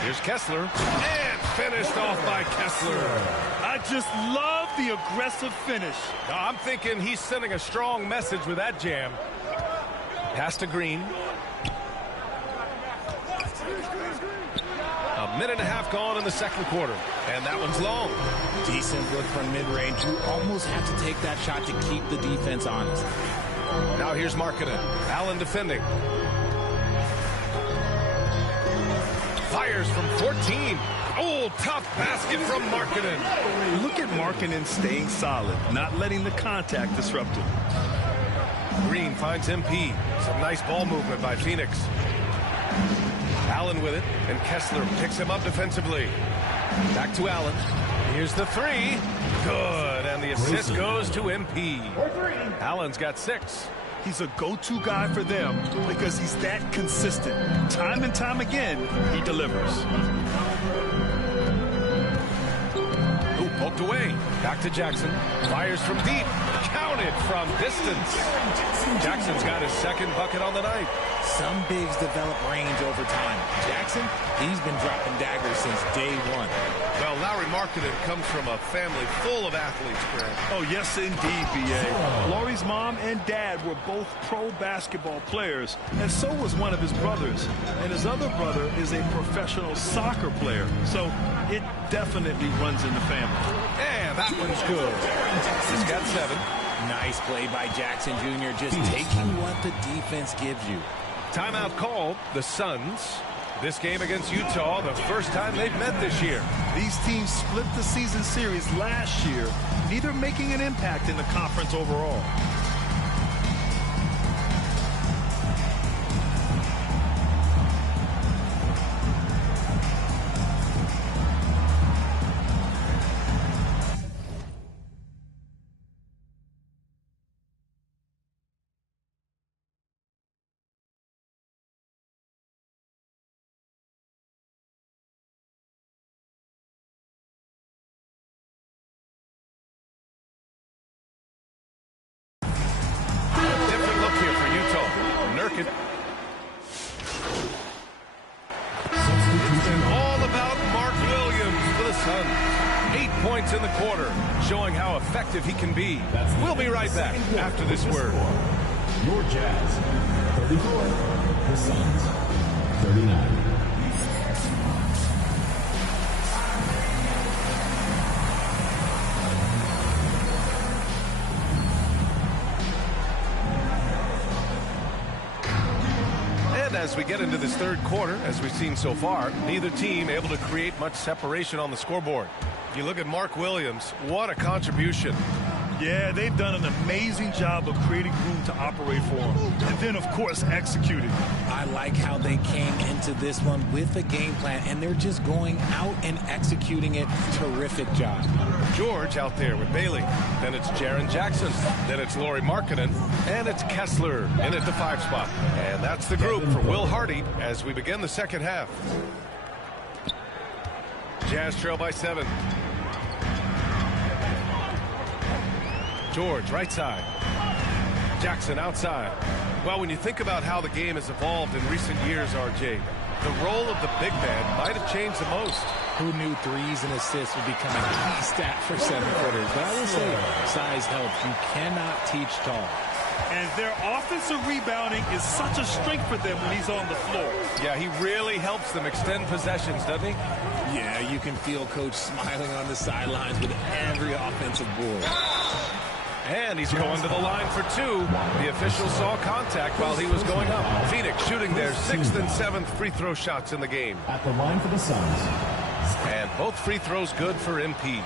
Here's Kessler, and finished off by Kessler. I just love the aggressive finish. I'm thinking he's sending a strong message with that jam. Pass to Green. A minute and a half gone in the second quarter, and that one's long. Decent look from mid-range. You almost have to take that shot to keep the defense honest. Now here's Markkanen. Allen defending. Fires from 14. Oh, tough basket from Markkanen. Look at Markkanen staying solid, not letting the contact disrupt him. Green finds MP. Some nice ball movement by Phoenix. Allen with it, and Kessler picks him up defensively. Back to Allen. Here's the three. Good, and the assist goes to MP. Allen's got 6. He's a go-to guy for them because he's that consistent. Time and time again, he delivers. Ooh, poked away. Back to Jackson. Fires from deep. Counted from distance. Jackson's got his second bucket on the night. Some bigs develop range over time. Jackson, he's been dropping daggers since day one. Well, Lauri Markkanen comes from a family full of athletes, Grant. Oh, yes, indeed, B.A. Lauri's mom and dad were both pro basketball players, and so was one of his brothers. And his other brother is a professional soccer player, so it definitely runs in the family. And that one's good. He's got 7. Nice play by Jackson Jr., just taking what the defense gives you. Timeout called. The Suns. This game against Utah, the first time they've met this year. These teams split the season series last year, neither making an impact in the conference overall. In the quarter, showing how effective he can be. We'll be right back after this word. Your Jazz, 34. The Suns, 39. And as we get into this third quarter, as we've seen so far, neither team able to create much separation on the scoreboard. You look at Mark Williams, what a contribution. Yeah, they've done an amazing job of creating room to operate for him. And then, of course, executing. I like how they came into this one with a game plan, and they're just going out and executing it. Terrific job. George out there with Bailey. Then it's Jaren Jackson. Then it's Lauri Markkanen. And it's Kessler in at the 5 spot. And that's the group for Will Hardy as we begin the second half. Jazz trail by 7. George, right side. Jackson outside. Well, when you think about how the game has evolved in recent years, RJ, the role of the big man might have changed the most. Who knew threes and assists would become a key stat for 7-footers? But I will say, size helps. You cannot teach tall. And their offensive rebounding is such a strength for them when he's on the floor. Yeah, he really helps them extend possessions, doesn't he? Yeah, you can feel Coach smiling on the sidelines with every offensive board. And he's going to the line for 2. The official saw contact while he was going up. Phoenix shooting their 6th and 7th free throw shots in the game. At the line for the Suns. And both free throws good for MP.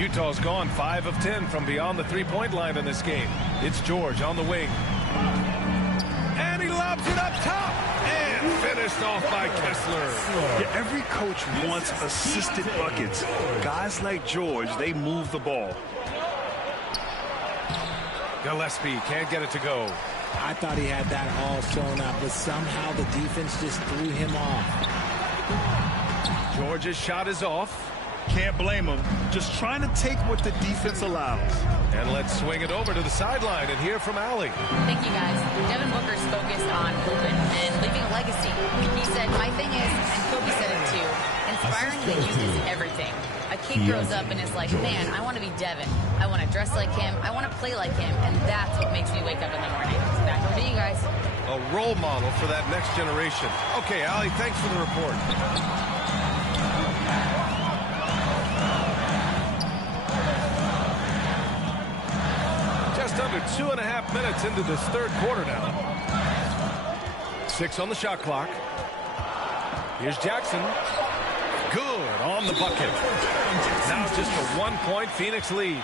Utah's gone 5 of 10 from beyond the three-point line in this game. It's George on the wing. And he lobs it up top. And finished off by Kessler. Yeah, every coach wants assisted buckets. Guys like George, they move the ball. Gillespie can't get it to go. I thought he had that all sewn up, but somehow the defense just threw him off. Georgia's shot is off. Can't blame him. Just trying to take what the defense allows. And let's swing it over to the sideline and hear from Allie. Thank you, guys. Devin Booker's focused on hooping and leaving a legacy. He said, my thing is, and Kobe said it too, inspiring the youth is everything. A kid grows up and is like, man, I want to be Devin. I want to dress like him. I want to play like him. And that's what makes me wake up in the morning. Back over to you guys. A role model for that next generation. Okay, Allie, thanks for the report. Just under 2.5 minutes into this third quarter now. 6 on the shot clock. Here's Jackson. Good on the bucket. Now just a 1-point Phoenix lead.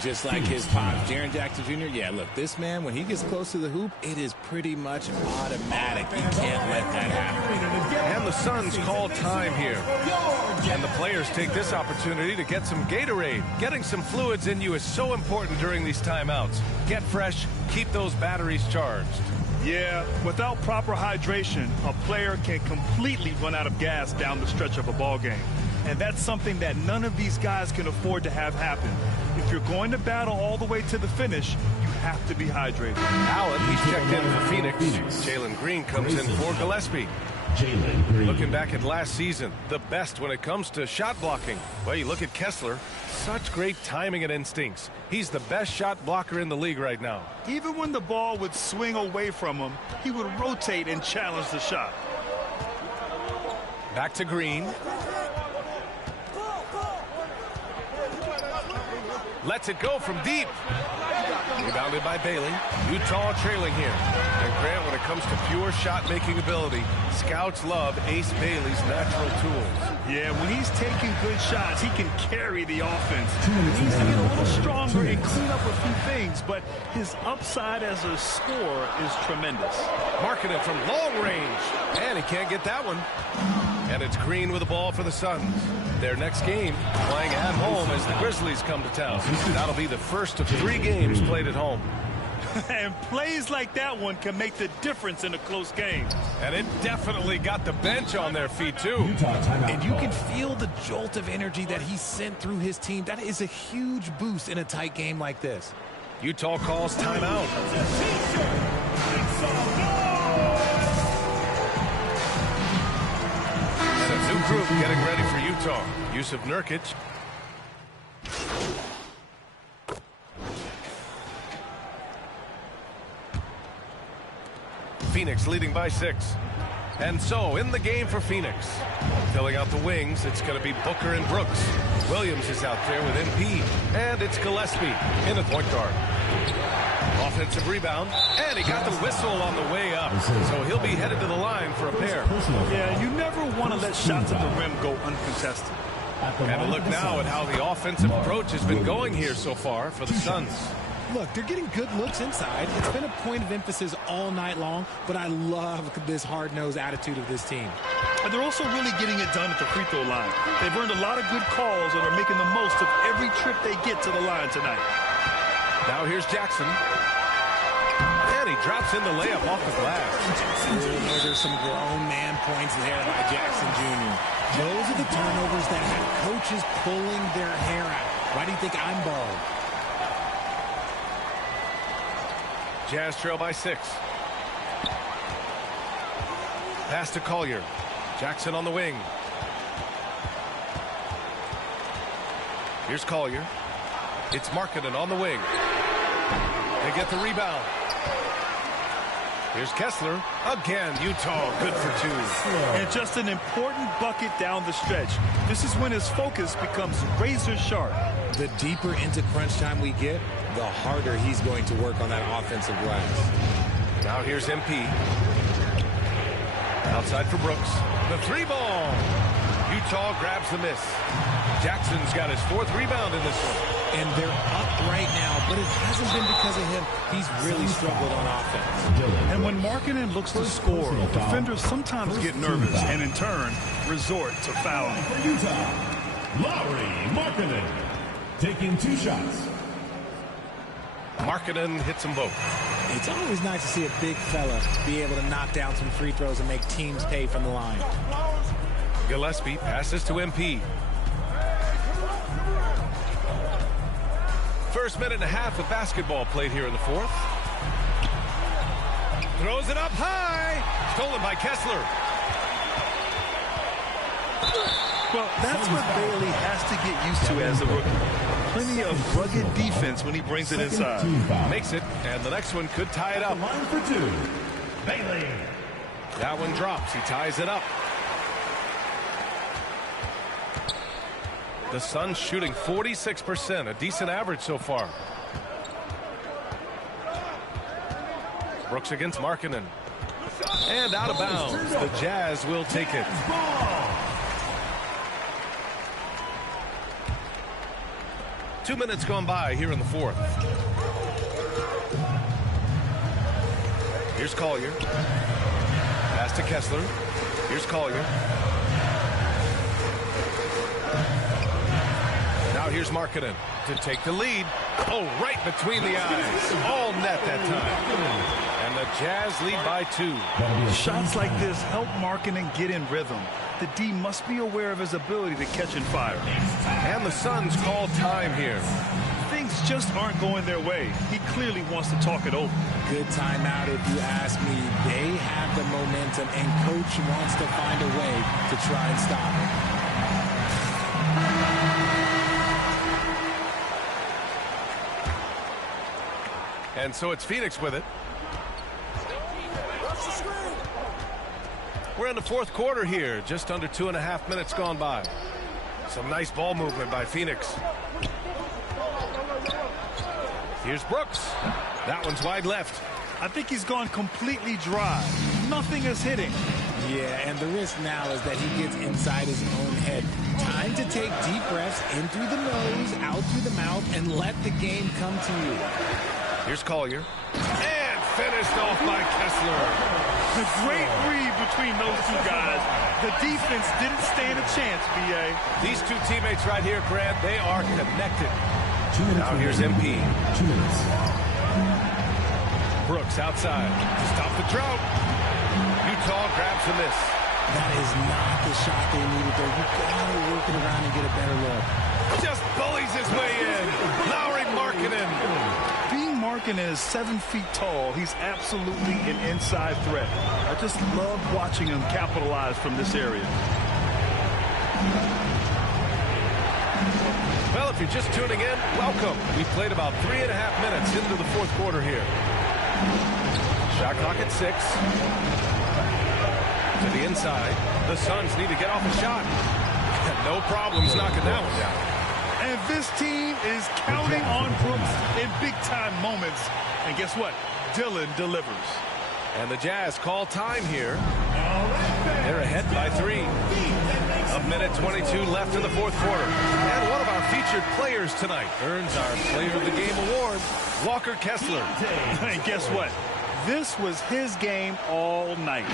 Just like his pop, Jaren Jackson Jr. Yeah, look, this man, when he gets close to the hoop, it is pretty much automatic. You can't let that happen. And the Suns call time here. And the players take this opportunity to get some Gatorade. Getting some fluids in you is so important during these timeouts. Get fresh, keep those batteries charged. Yeah, without proper hydration, a player can completely run out of gas down the stretch of a ball game. And that's something that none of these guys can afford to have happen. If you're going to battle all the way to the finish, you have to be hydrated. Allen, he's checked in for Phoenix. Jalen Green comes in for Gillespie. Looking back at last season, the best when it comes to shot blocking. Well, you look at Kessler, such great timing and instincts. He's the best shot blocker in the league right now. Even when the ball would swing away from him, he would rotate and challenge the shot. Back to Green. Lets it go from deep. Rebounded by Bailey. Utah trailing here. And Grant, when it comes to pure shot-making ability, scouts love Ace Bailey's natural tools. Yeah, when he's taking good shots, he can carry the offense. He needs to get a little stronger and clean up a few things, but his upside as a scorer is tremendous. Marking it from long range. And he can't get that one. And it's Green with the ball for the Suns. Their next game playing at home as the Grizzlies come to town. That'll be the first of 3 games played at home. And plays like that one can make the difference in a close game. And it definitely got the bench on their feet, too. And you can feel the jolt of energy that he sent through his team. That is a huge boost in a tight game like this. Utah calls timeout. A new group getting ready for Utah. Yusuf Nurkic. Phoenix leading by 6. And so in the game for Phoenix, filling out the wings, it's going to be Booker and Brooks. Williams is out there with MP. And it's Gillespie in the point guard. Offensive rebound, and he got the whistle on the way up, so he'll be headed to the line for a pair. Yeah, you never want to let shots at the rim go uncontested. And a look now at how the offensive approach has been going here so far for the Suns. Look, they're getting good looks inside. It's been a point of emphasis all night long, but I love this hard-nosed attitude of this team. And they're also really getting it done at the free throw line. They've earned a lot of good calls and are making the most of every trip they get to the line tonight. Now here's Jackson. And he drops in the layup off the glass. Those are some grown man points there by Jackson Jr. Those are the turnovers that have coaches pulling their hair out. Why do you think I'm bald? Jazz trail by 6. Pass to Collier. Jackson on the wing. Here's Collier. It's Markkanen on the wing. They get the rebound. Here's Kessler. Again, Utah good for 2. And just an important bucket down the stretch. This is when his focus becomes razor sharp. The deeper into crunch time we get, the harder he's going to work on that offensive glass. Now here's MP. Outside for Brooks. The 3-ball. Utah grabs the miss. Jackson's got his 4th rebound in this one. And they're up right now, but it hasn't been because of him. He's really struggled on offense. And when Markkanen looks to score, defenders sometimes get nervous and in turn resort to fouling. For Utah, Lauri Markkanen taking 2 shots. Markkanen hits them both. It's always nice to see a big fella be able to knock down some free throws and make teams pay from the line. Gillespie passes to MP. First minute and a half of basketball played here in the fourth. Throws it up high. Stolen by Kessler. Well, that's what Bailey has to get used to as a rookie. Plenty of rugged defense when he brings it inside. Makes it, and the next one could tie it up. Line for two, Bailey. That one drops. He ties it up. The Suns shooting 46%, a decent average so far. Brooks against Markkanen. And out of bounds. The Jazz will take it. Two minutes gone by here in the fourth. Here's Collier. Pass to Kessler. Here's Collier. Now here's Markkanen to take the lead. Oh, right between the eyes. All net that time. And the Jazz lead by 2. Shots like this help Markkanen get in rhythm. The D must be aware of his ability to catch and fire. And the Suns call time here. Things just aren't going their way. He clearly wants to talk it over. Good timeout if you ask me. They have the momentum, and coach wants to find a way to try and stop it. And so it's Phoenix with it. We're in the fourth quarter here. Just under 2.5 minutes gone by. Some nice ball movement by Phoenix. Here's Brooks. That one's wide left. I think he's gone completely dry. Nothing is hitting. Yeah, and the risk now is that he gets inside his own head. Time to take deep breaths in through the nose, out through the mouth, and let the game come to you. Here's Collier. And finished off by Kessler. The great read between those two guys. The defense didn't stand a chance, B.A. These two teammates right here, Grant, they are connected. Now here's MP. 2 minutes. Brooks outside to stop the drought. Utah grabs the miss. That is not the shot they needed there. You gotta work it around and get a better look. Just bullies his way in. Lauri Markkanen. Being Markkanen is 7 feet tall. He's absolutely an inside threat. I just love watching him capitalize from this area. Well, if you're just tuning in, welcome. We played about 3.5 minutes into the fourth quarter here. Shot clock at 6. To the inside. The Suns need to get off a shot. No problems knocking that one down. And this team is counting on Brooks in big-time moments. And guess what? Dillon delivers. And the Jazz call time here. They're ahead by 3. 1:22 left in the fourth quarter. And one of our featured players tonight earns our Player of the Game award, Walker Kessler. And guess what? This was his game all night.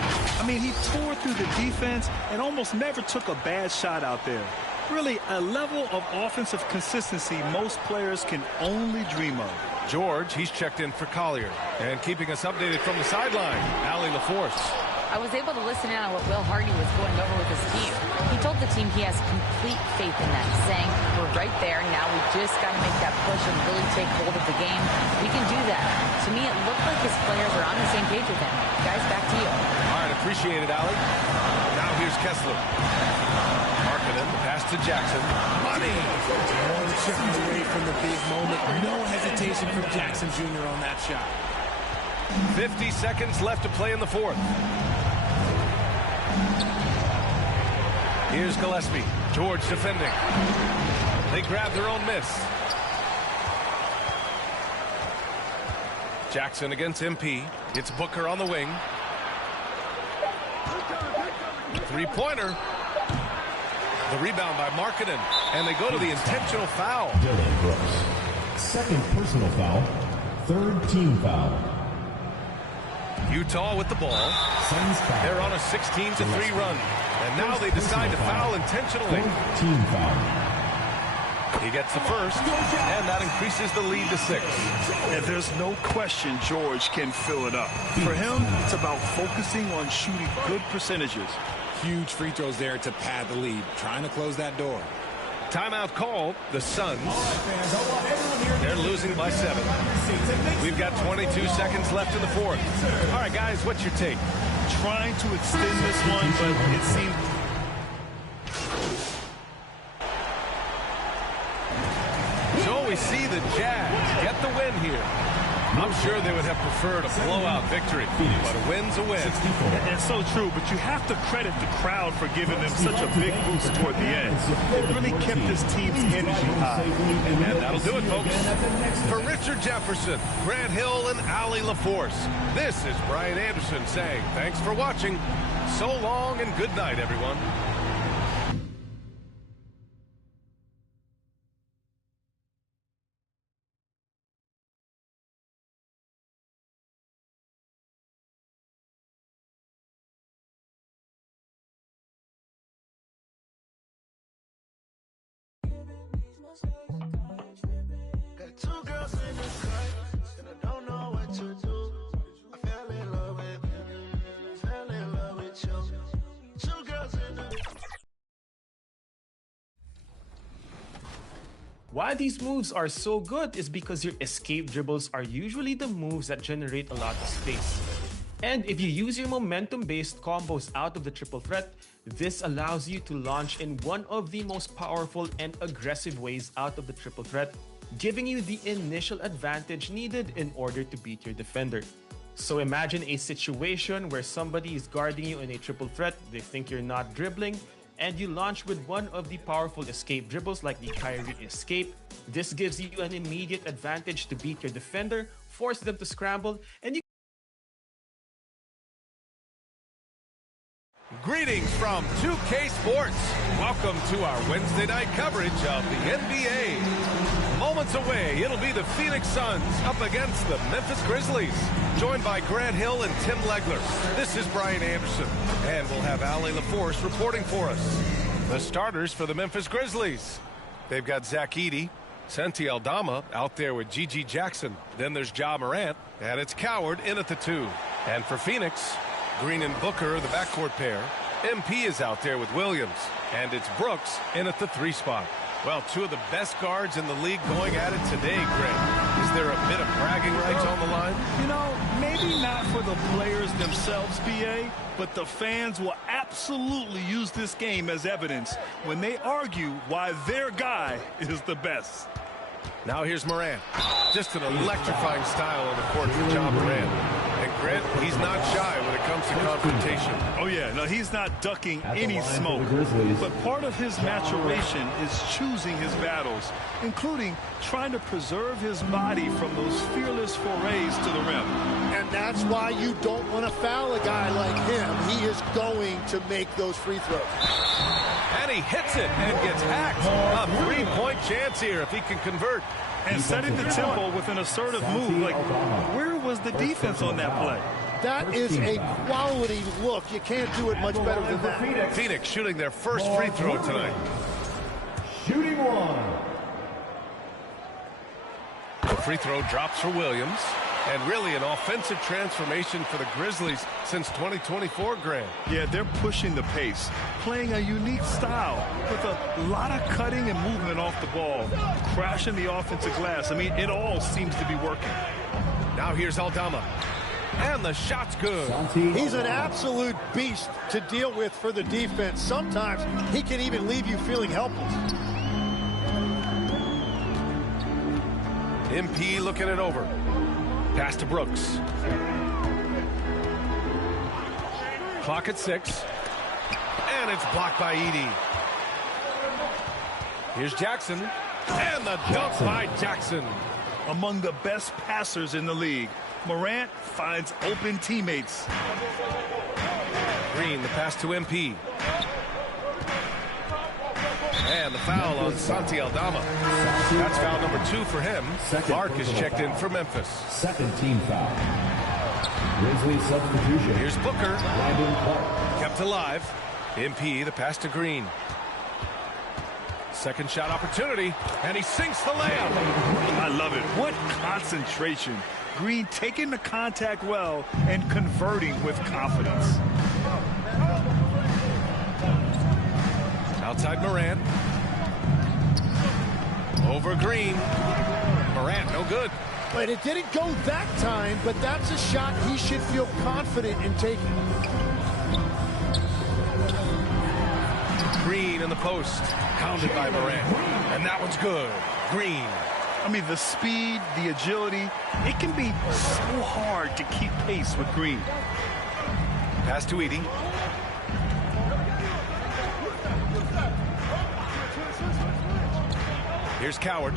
I mean, he tore through the defense and almost never took a bad shot out there. Really, a level of offensive consistency most players can only dream of. George, he's checked in for Collier. And keeping us updated from the sideline, Allie LaForce. I was able to listen in on what Will Hardy was going over with his team. He told the team he has complete faith in them, saying, we're right there, now we just got to make that push and really take hold of the game. We can do that. To me, it looked like his players are on the same page with him. Guys, back to you. All right, appreciate it, Allie. Now here's Kessler. Markkanen, pass to Jackson. Money! One shot away from the big moment. No hesitation from Jackson Jr. on that shot. 50 seconds left to play in the fourth. Here's Gillespie. George defending. They grab their own miss. Jackson against MP. It's Booker on the wing. Three-pointer. The rebound by Markkanen. And they go to the intentional foul. Dillon Brooks. Second personal foul. Third team foul. Utah with the ball. They're on a 16-3 run. And now they decide to foul intentionally. Team foul. He gets the first, and that increases the lead to 6. And there's no question George can fill it up. For him, it's about focusing on shooting good percentages. Huge free throws there to pad the lead, trying to close that door. Timeout called. The Suns. They're losing by 7. We've got 22 seconds left in the fourth. All right, guys, what's your take? Trying to extend this one, but it seems... So we see the Jazz get the win here. I'm sure they would have preferred a blowout victory, but a win's a win. It's so true, but you have to credit the crowd for giving them such a big boost toward the end. It really kept this team's energy high. And that'll do it, folks. For Richard Jefferson, Grant Hill, and Allie LaForce, this is Brian Anderson saying thanks for watching. So long and good night, everyone. Got 2 girls in the cut, and I don't know what to do. I fell in love with you, fell in love with you. 2 girls in the Why these moves are so good is because your escape dribbles are usually the moves that generate a lot of space. And if you use your momentum-based combos out of the triple threat, this allows you to launch in one of the most powerful and aggressive ways out of the triple threat, giving you the initial advantage needed in order to beat your defender. So imagine a situation where somebody is guarding you in a triple threat, they think you're not dribbling, and you launch with one of the powerful escape dribbles like the Kyrie escape. This gives you an immediate advantage to beat your defender, force them to scramble, and you Greetings from 2K Sports. Welcome to our Wednesday night coverage of the NBA. Moments away, it'll be the Phoenix Suns up against the Memphis Grizzlies. Joined by Grant Hill and Tim Legler. This is Brian Anderson. And we'll have Allie LaForce reporting for us. The starters for the Memphis Grizzlies. They've got Zach Edey, Santi Aldama out there with Gigi Jackson. Then there's Ja Morant, and it's Coward in at the 2. And for Phoenix, Green and Booker, the backcourt pair. MP is out there with Williams. And it's Brooks in at the 3 spot. Well, 2 of the best guards in the league going at it today, Greg. Is there a bit of bragging rights on the line? You know, maybe not for the players themselves, BA, but the fans will absolutely use this game as evidence when they argue why their guy is the best. Now here's Morant. Just an electrifying style on the court for Ja Morant. And Grant, he's not shy when it comes to confrontation. Oh, yeah. No, he's not ducking any smoke. But part of his maturation is choosing his battles, including trying to preserve his body from those fearless forays to the rim. And that's why you don't want to foul a guy like him. He is going to make those free throws. And he hits it and gets hacked. A 3-point chance here if he can convert. And setting the tempo with an assertive move. Like, where was the defense on that play? That is a quality look. You can't do it much better than that. Phoenix shooting their first free throw tonight. Shooting 1. The free throw drops for Williams. And really an offensive transformation for the Grizzlies since 2024, Grant. Yeah, they're pushing the pace, playing a unique style with a lot of cutting and movement off the ball, crashing the offensive glass. I mean, it all seems to be working. Now here's Aldama. And the shot's good. He's an absolute beast to deal with for the defense. Sometimes he can even leave you feeling helpless. MP looking it over. Pass to Brooks. Clock at 6. And it's blocked by Edey. Here's Jackson. And the dunk by Jackson. Among the best passers in the league, Morant finds open teammates. Green, the pass to MP. And the foul on Santi Aldama. That's foul number 2 for him. Clark is checked in for Memphis. Second team foul. Grizzlies substitution. Here's Booker. Kept alive. MP, the pass to Green. second shot opportunity, and he sinks the layup. I love it. What concentration. Green taking the contact well and converting with confidence. Outside Morant. Over Green. Morant, no good. But it didn't go that time, but that's a shot he should feel confident in taking. Green in the post. Pounded by Morant. And that one's good. Green. I mean, the speed, the agility, it can be so hard to keep pace with Green. Pass to Edey. Here's Coward.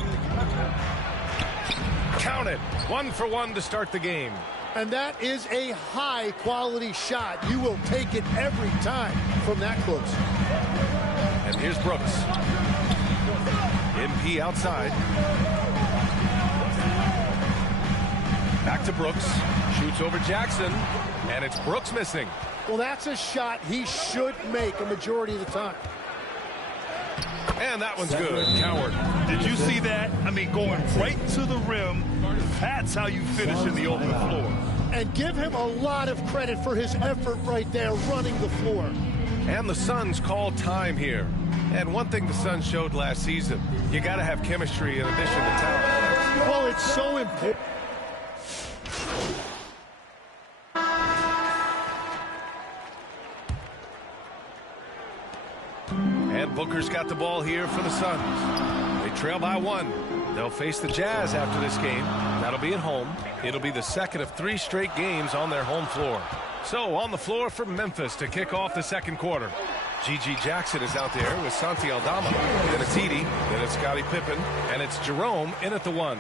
Count it. 1 for 1 to start the game. And that is a high-quality shot. You will take it every time from that close. And here's Brooks. MP outside. Back to Brooks. Shoots over Jackson. And it's Brooks missing. Well, that's a shot he should make a majority of the time. And that one's good. Coward. Did you see that? I mean, going right to the rim. That's how you finish in the open floor. And give him a lot of credit for his effort right there running the floor. And the Suns call time here. And one thing the Suns showed last season, you got to have chemistry in addition to talent. Well, it's so important. And Booker's got the ball here for the Suns. They trail by 1. They'll face the Jazz after this game. That'll be at home. It'll be the second of 3 straight games on their home floor. So on the floor for Memphis to kick off the second quarter. G.G. Jackson is out there with Santi Aldama. Then it's Edey. Then it's Scottie Pippen. And it's Jerome in at the 1.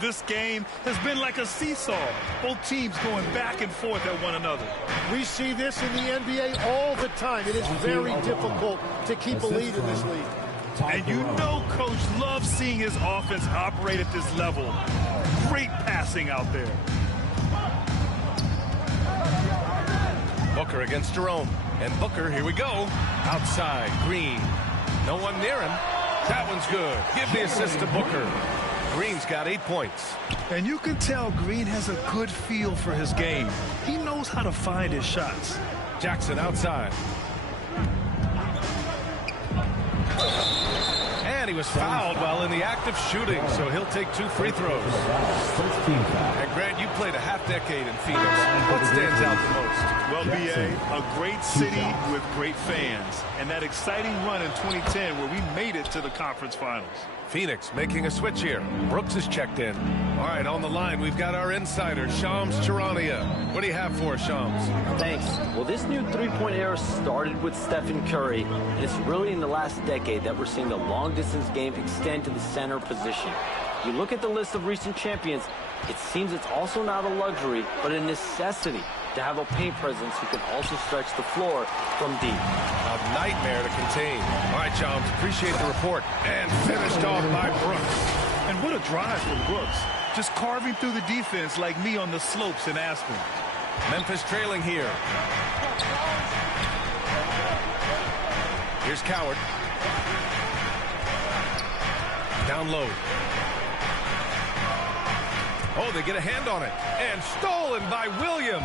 This game has been like a seesaw. Both teams going back and forth at one another. We see this in the NBA all the time. It is very difficult to keep a lead in this league. And you know Coach loves seeing his offense operate at this level. Great passing out there. Booker against Jerome. And Booker, here we go. Outside, Green. No one near him. That one's good. Give the assist to Booker. Green's got 8 points. And you can tell Green has a good feel for his game. He knows how to find his shots. Jackson outside. And he was fouled while in the act of shooting, so he'll take 2 free throws. And Grant, you played a half-decade in Phoenix. What stands out the most? Well, B.A., a great city with great fans. And that exciting run in 2010 where we made it to the conference finals. Phoenix making a switch here. Brooks is checked in. All right, on the line, we've got our insider, Shams Charania. What do you have for us, Shams? Thanks. Well, this new three-point era started with Stephen Curry, and it's really in the last decade that we're seeing the long-distance game extend to the center position. You look at the list of recent champions, it seems it's also not a luxury, but a necessity to have a paint presence who can also stretch the floor from deep. A nightmare to contain. All right, Shams, appreciate the report. And finished off by Brooks. And what a drive from Brooks. Just carving through the defense like me on the slopes in Aspen. Memphis trailing here. Here's Coward. Down low. Oh, they get a hand on it. And stolen by Williams.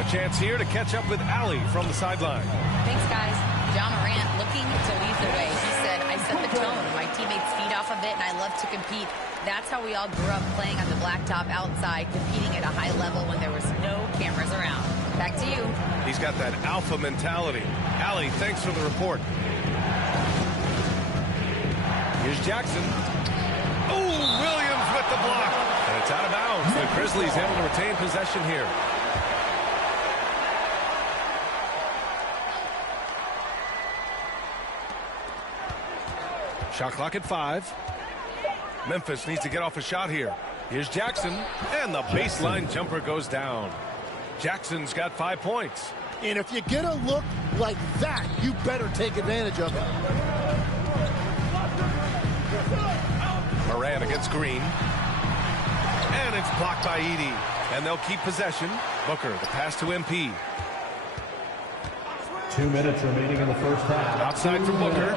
A chance here to catch up with Allie from the sideline. Thanks, guys. John Morant looking to lead the way. He said, I set the tone. My teammates feed off of it, and I love to compete. That's how we all grew up, playing on the blacktop outside, competing at a high level when there was no cameras around. Back to you. He's got that alpha mentality. Allie, thanks for the report. Here's Jackson. Oh, Williams with the block. And it's out of bounds. The Grizzlies able to retain possession here. Shot clock at 5. Memphis needs to get off a shot here. Here's Jackson, and the baseline jumper goes down. Jackson's got 5 points. And if you get a look like that, you better take advantage of it. Moran against Green. And it's blocked by Edey. And they'll keep possession. Booker, the pass to MP. 2 minutes remaining in the first half. Outside from Booker.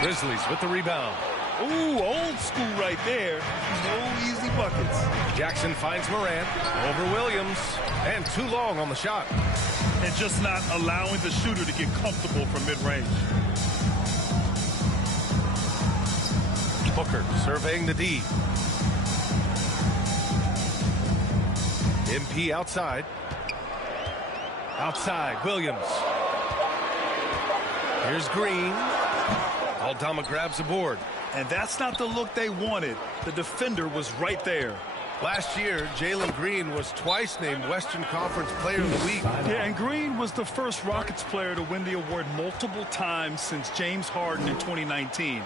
Grizzlies with the rebound. Ooh, old school right there. No easy buckets. Jackson finds Morant over Williams, and too long on the shot. And just not allowing the shooter to get comfortable from mid-range. Booker surveying the D. MP outside. Outside, Williams. Here's Green. Aldama grabs the board. And that's not the look they wanted. The defender was right there. Last year, Jalen Green was twice named Western Conference Player of the Week. Yeah, and Green was the first Rockets player to win the award multiple times since James Harden in 2019.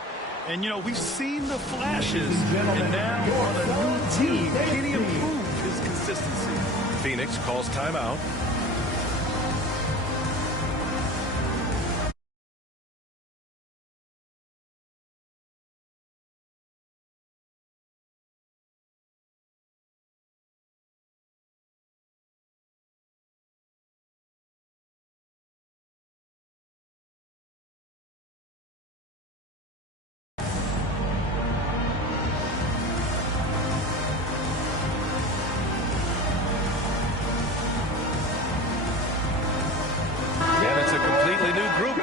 And, you know, we've seen the flashes. And now on a new team, can he improve his consistency? Phoenix calls timeout.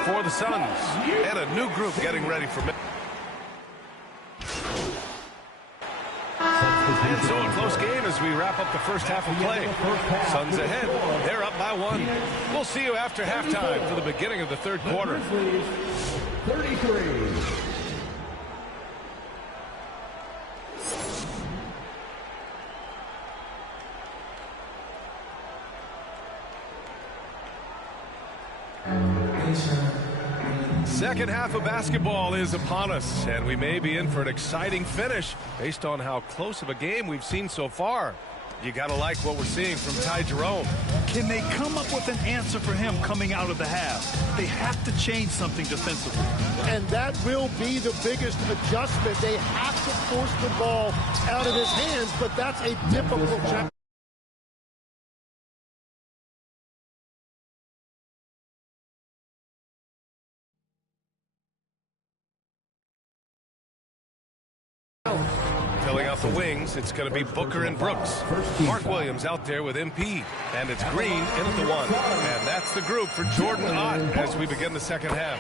For the Suns, and a new group getting ready for me. And so a close game as we wrap up the first half of play. Suns ahead. They're up by 1. We'll see you after halftime for the beginning of the third quarter. 33. Second half of basketball is upon us, and we may be in for an exciting finish based on how close of a game we've seen so far. You got to like what we're seeing from Ty Jerome. Can they come up with an answer for him coming out of the half? They have to change something defensively. And that will be the biggest adjustment. They have to force the ball out of his hands, but that's a difficult challenge. Filling out the wings, it's going to be Booker and Brooks. Mark Williams out there with MP. And it's Green in at the 1. And that's the group for Jordan Ott as we begin the second half.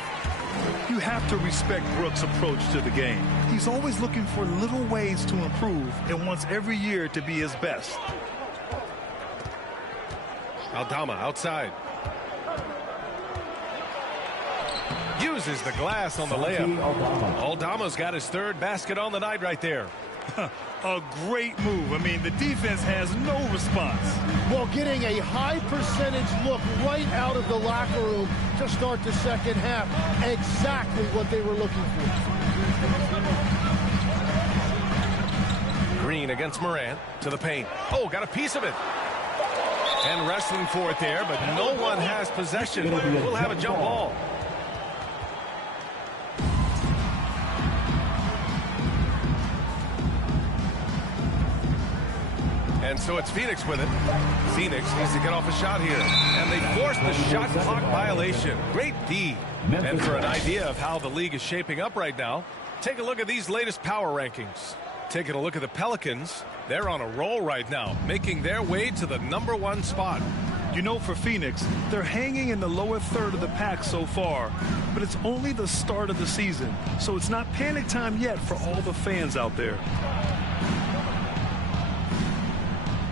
You have to respect Brooks' approach to the game. He's always looking for little ways to improve and wants every year to be his best. Aldama outside. Uses the glass on the layup. Aldama's got his third basket on the night right there. A great move. I mean, the defense has no response. Well, getting a high percentage look right out of the locker room to start the second half. Exactly what they were looking for. Green against Morant to the paint. Oh, got a piece of it. And wrestling for it there, but no one has possession. We'll have a jump ball. And so it's Phoenix with it. Phoenix needs to get off a shot here. And they forced the shot clock violation. Great D. And for an idea of how the league is shaping up right now, take a look at these latest power rankings. Taking a look at the Pelicans, they're on a roll right now, making their way to the #1 spot. You know, for Phoenix, they're hanging in the lower third of the pack so far, but it's only the start of the season, so it's not panic time yet for all the fans out there.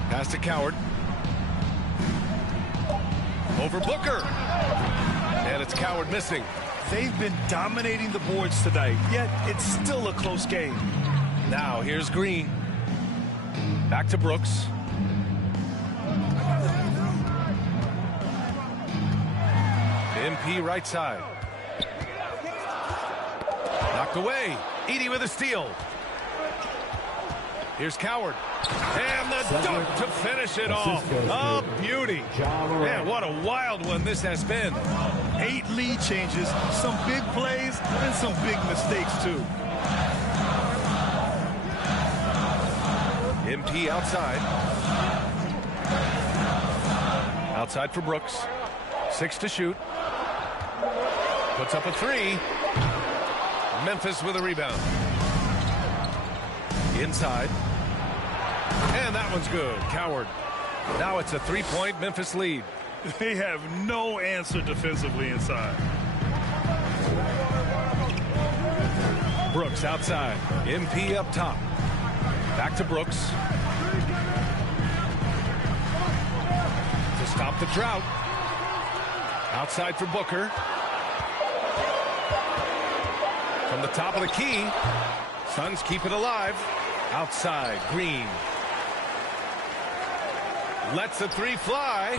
Pass to Coward. Over Booker. And it's Coward missing. They've been dominating the boards tonight, yet it's still a close game. Now here's Green. Back to Brooks. MP right side. Knocked away. Edey with a steal. Here's Coward. And the dunk to finish it off. A beauty. Man, what a wild one this has been. 8 lead changes, some big plays, and some big mistakes, too. MP outside. Outside for Brooks. 6 to shoot. Puts up a 3. Memphis with a rebound. Inside. And that one's good. Coward. Now it's a 3-point Memphis lead. They have no answer defensively inside. Brooks outside. MP up top. Back to Brooks. To stop the drought. Outside for Booker. From the top of the key. Suns keep it alive. Outside, Green. Lets the three fly.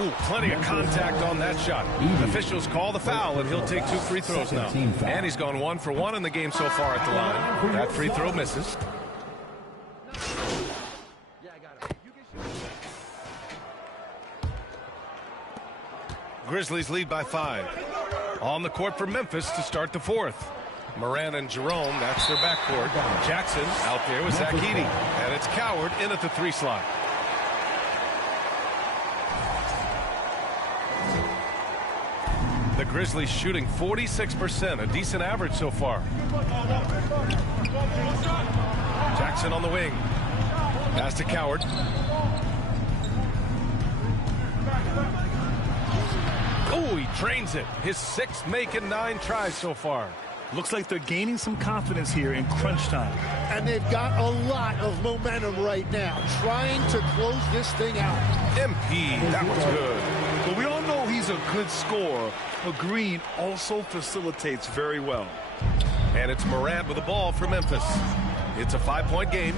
Oh, plenty of contact on that shot. Officials call the foul, and he'll take 2 free throws now. And he's gone 1 for 1 in the game so far at the line. That free throw misses. Grizzlies lead by 5. On the court for Memphis to start the 4th. Moran and Jerome, that's their backcourt. Jackson out there with Zach Edey. And it's Coward in at the 3 slot. The Grizzlies shooting 46%, a decent average so far. Jackson on the wing. Pass to Coward. Oh, he drains it. His 6th make and 9 tries so far. Looks like they're gaining some confidence here in crunch time. And they've got a lot of momentum right now, trying to close this thing out. MP, that was good. But we all know he's a good scorer, but Green also facilitates very well. And it's Morant with the ball for Memphis. It's a 5-point game.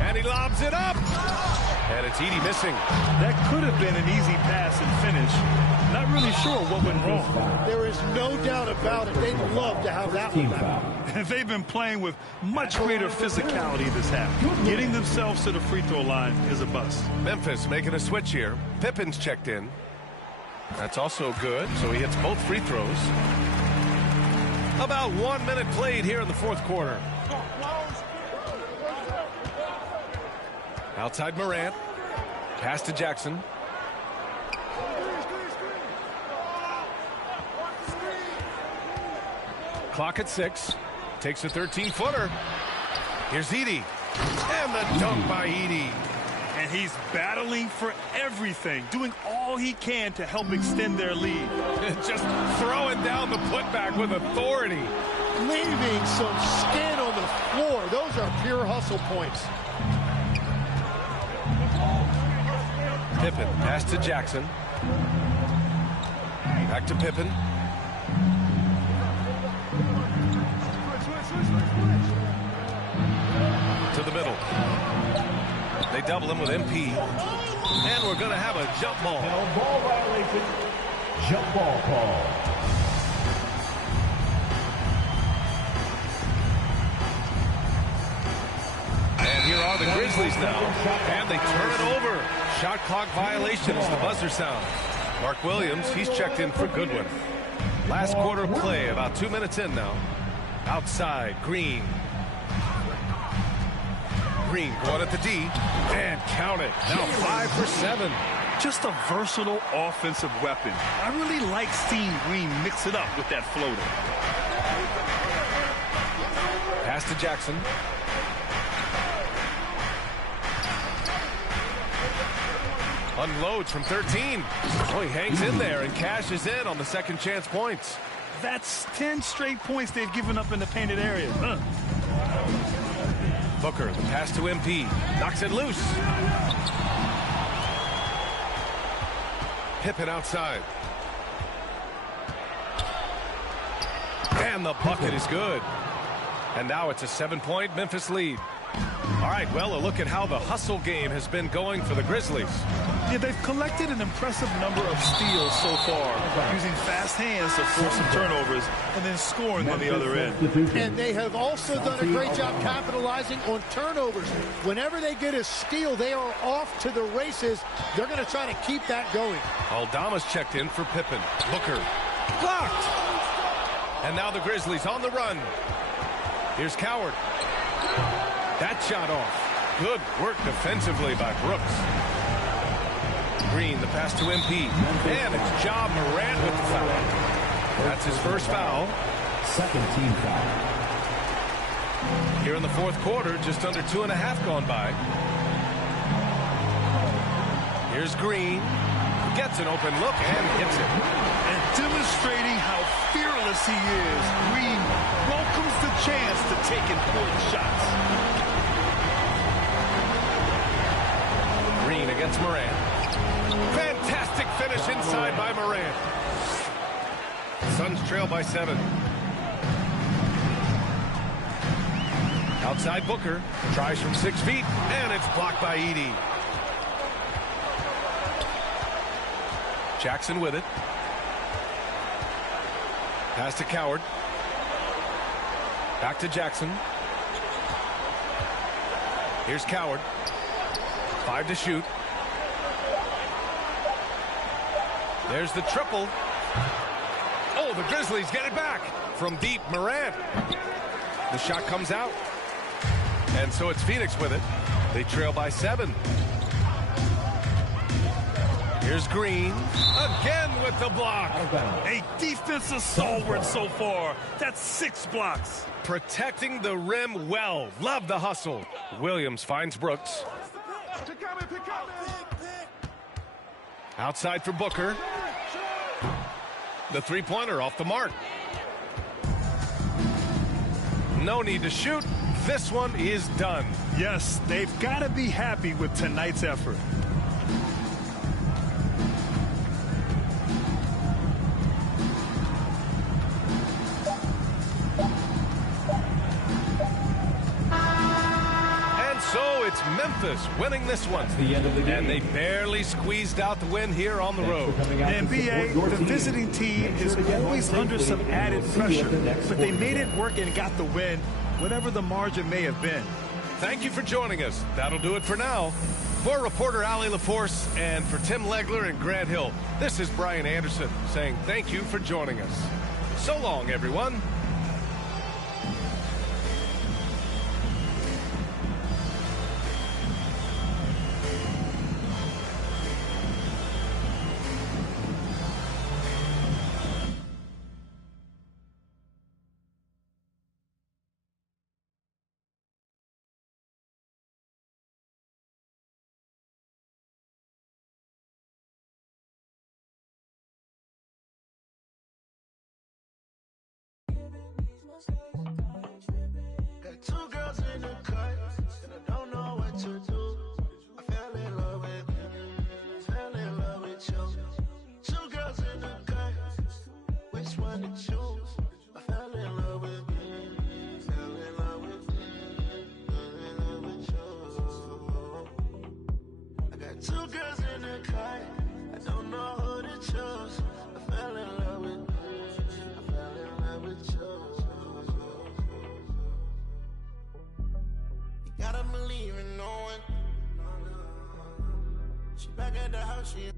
And he lobs it up. And it's Edey missing. That could have been an easy pass and finish. Not really sure what went wrong. There is no doubt about it. They'd love to have that one back. And they've been playing with much greater physicality this half. Getting themselves to the free throw line is a bust. Memphis making a switch here. Pippen's checked in. That's also good, so he hits both free throws. About 1 minute played here in the 4th quarter. Outside Morant. Pass to Jackson. Clock at 6. Takes a 13-footer. Here's Edey. And the dunk by Edey. And he's battling for everything, doing all he can to help extend their lead. Just throwing down the putback with authority. Leaving some skin on the floor. Those are pure hustle points. Pippen, pass to Jackson. Back to Pippen. To the middle. They double him with MP. And we're going to have a jump ball. Ball violation. Jump ball call. And here are the Grizzlies now. And they turn it over. Shot clock violation as the buzzer sounds. Mark Williams, he's checked in for Goodwin. Last quarter of play, about 2 minutes in now. Outside, Green. Green going at the D. And count it. Now 5 for 7. Just a versatile offensive weapon. I really like seeing Green mix it up with that floater. Pass to Jackson. Unloads from 13. Oh, he hangs in there and cashes in on the second chance points. That's 10 straight points they've given up in the painted area. Booker, the pass to MP. Knocks it loose. Pippen outside. And the bucket is good. And now it's a 7-point Memphis lead. All right, well, a look at how the hustle game has been going for the Grizzlies. Yeah, they've collected an impressive number of steals so far, using fast hands to force some turnovers and then scoring on the other end. And they have also done a great job capitalizing on turnovers. Whenever they get a steal, they are off to the races. They're going to try to keep that going. Aldama's checked in for Pippen. Booker. Blocked! And now the Grizzlies on the run. Here's Coward. That shot off. Good work defensively by Brooks. Green, the pass to MP. And it's Ja Morant with the foul. That's his first foul. Second team foul. Here in the fourth quarter, just under 2.5 gone by. Here's Green. Gets an open look and hits it. And demonstrating how fearless he is, Green welcomes the chance to take important shots. Green against Morant. Fantastic finish inside by Morant. Suns trail by 7. Outside Booker. Tries from 6 feet, and it's blocked by Edey. Jackson with it. Pass to Coward. Back to Jackson. Here's Coward. 5 to shoot. There's the triple. Oh, the Grizzlies get it back from deep. Morant. The shot comes out. And so it's Phoenix with it. They trail by 7. Here's Green. Again with the block. A defensive stalwart so far. That's 6 blocks. Protecting the rim well. Love the hustle. Williams finds Brooks. Outside for Booker. The three-pointer off the mark. No need to shoot. This one is done. Yes, they've got to be happy with tonight's effort. So it's Memphis winning this one. The end of the game. And they barely squeezed out the win here on the road. NBA, the visiting team is always under some added pressure, but they made it work and got the win, whatever the margin may have been. Thank you for joining us. That'll do it for now. For reporter Ali LaForce and for Tim Legler and Grant Hill, this is Brian Anderson saying thank you for joining us. So long, everyone. Got 2 girls in the cut, and I don't know what to do. I fell in love with you, fell in love with you. 2 girls in the cut, which one to choose? I fell in love with you, fell in love with you, fell in love with you. I got 2 girls in the cut, I don't know who to choose. I fell in love with you, I fell in love with you. Gotta believe in no one. She back at the house, she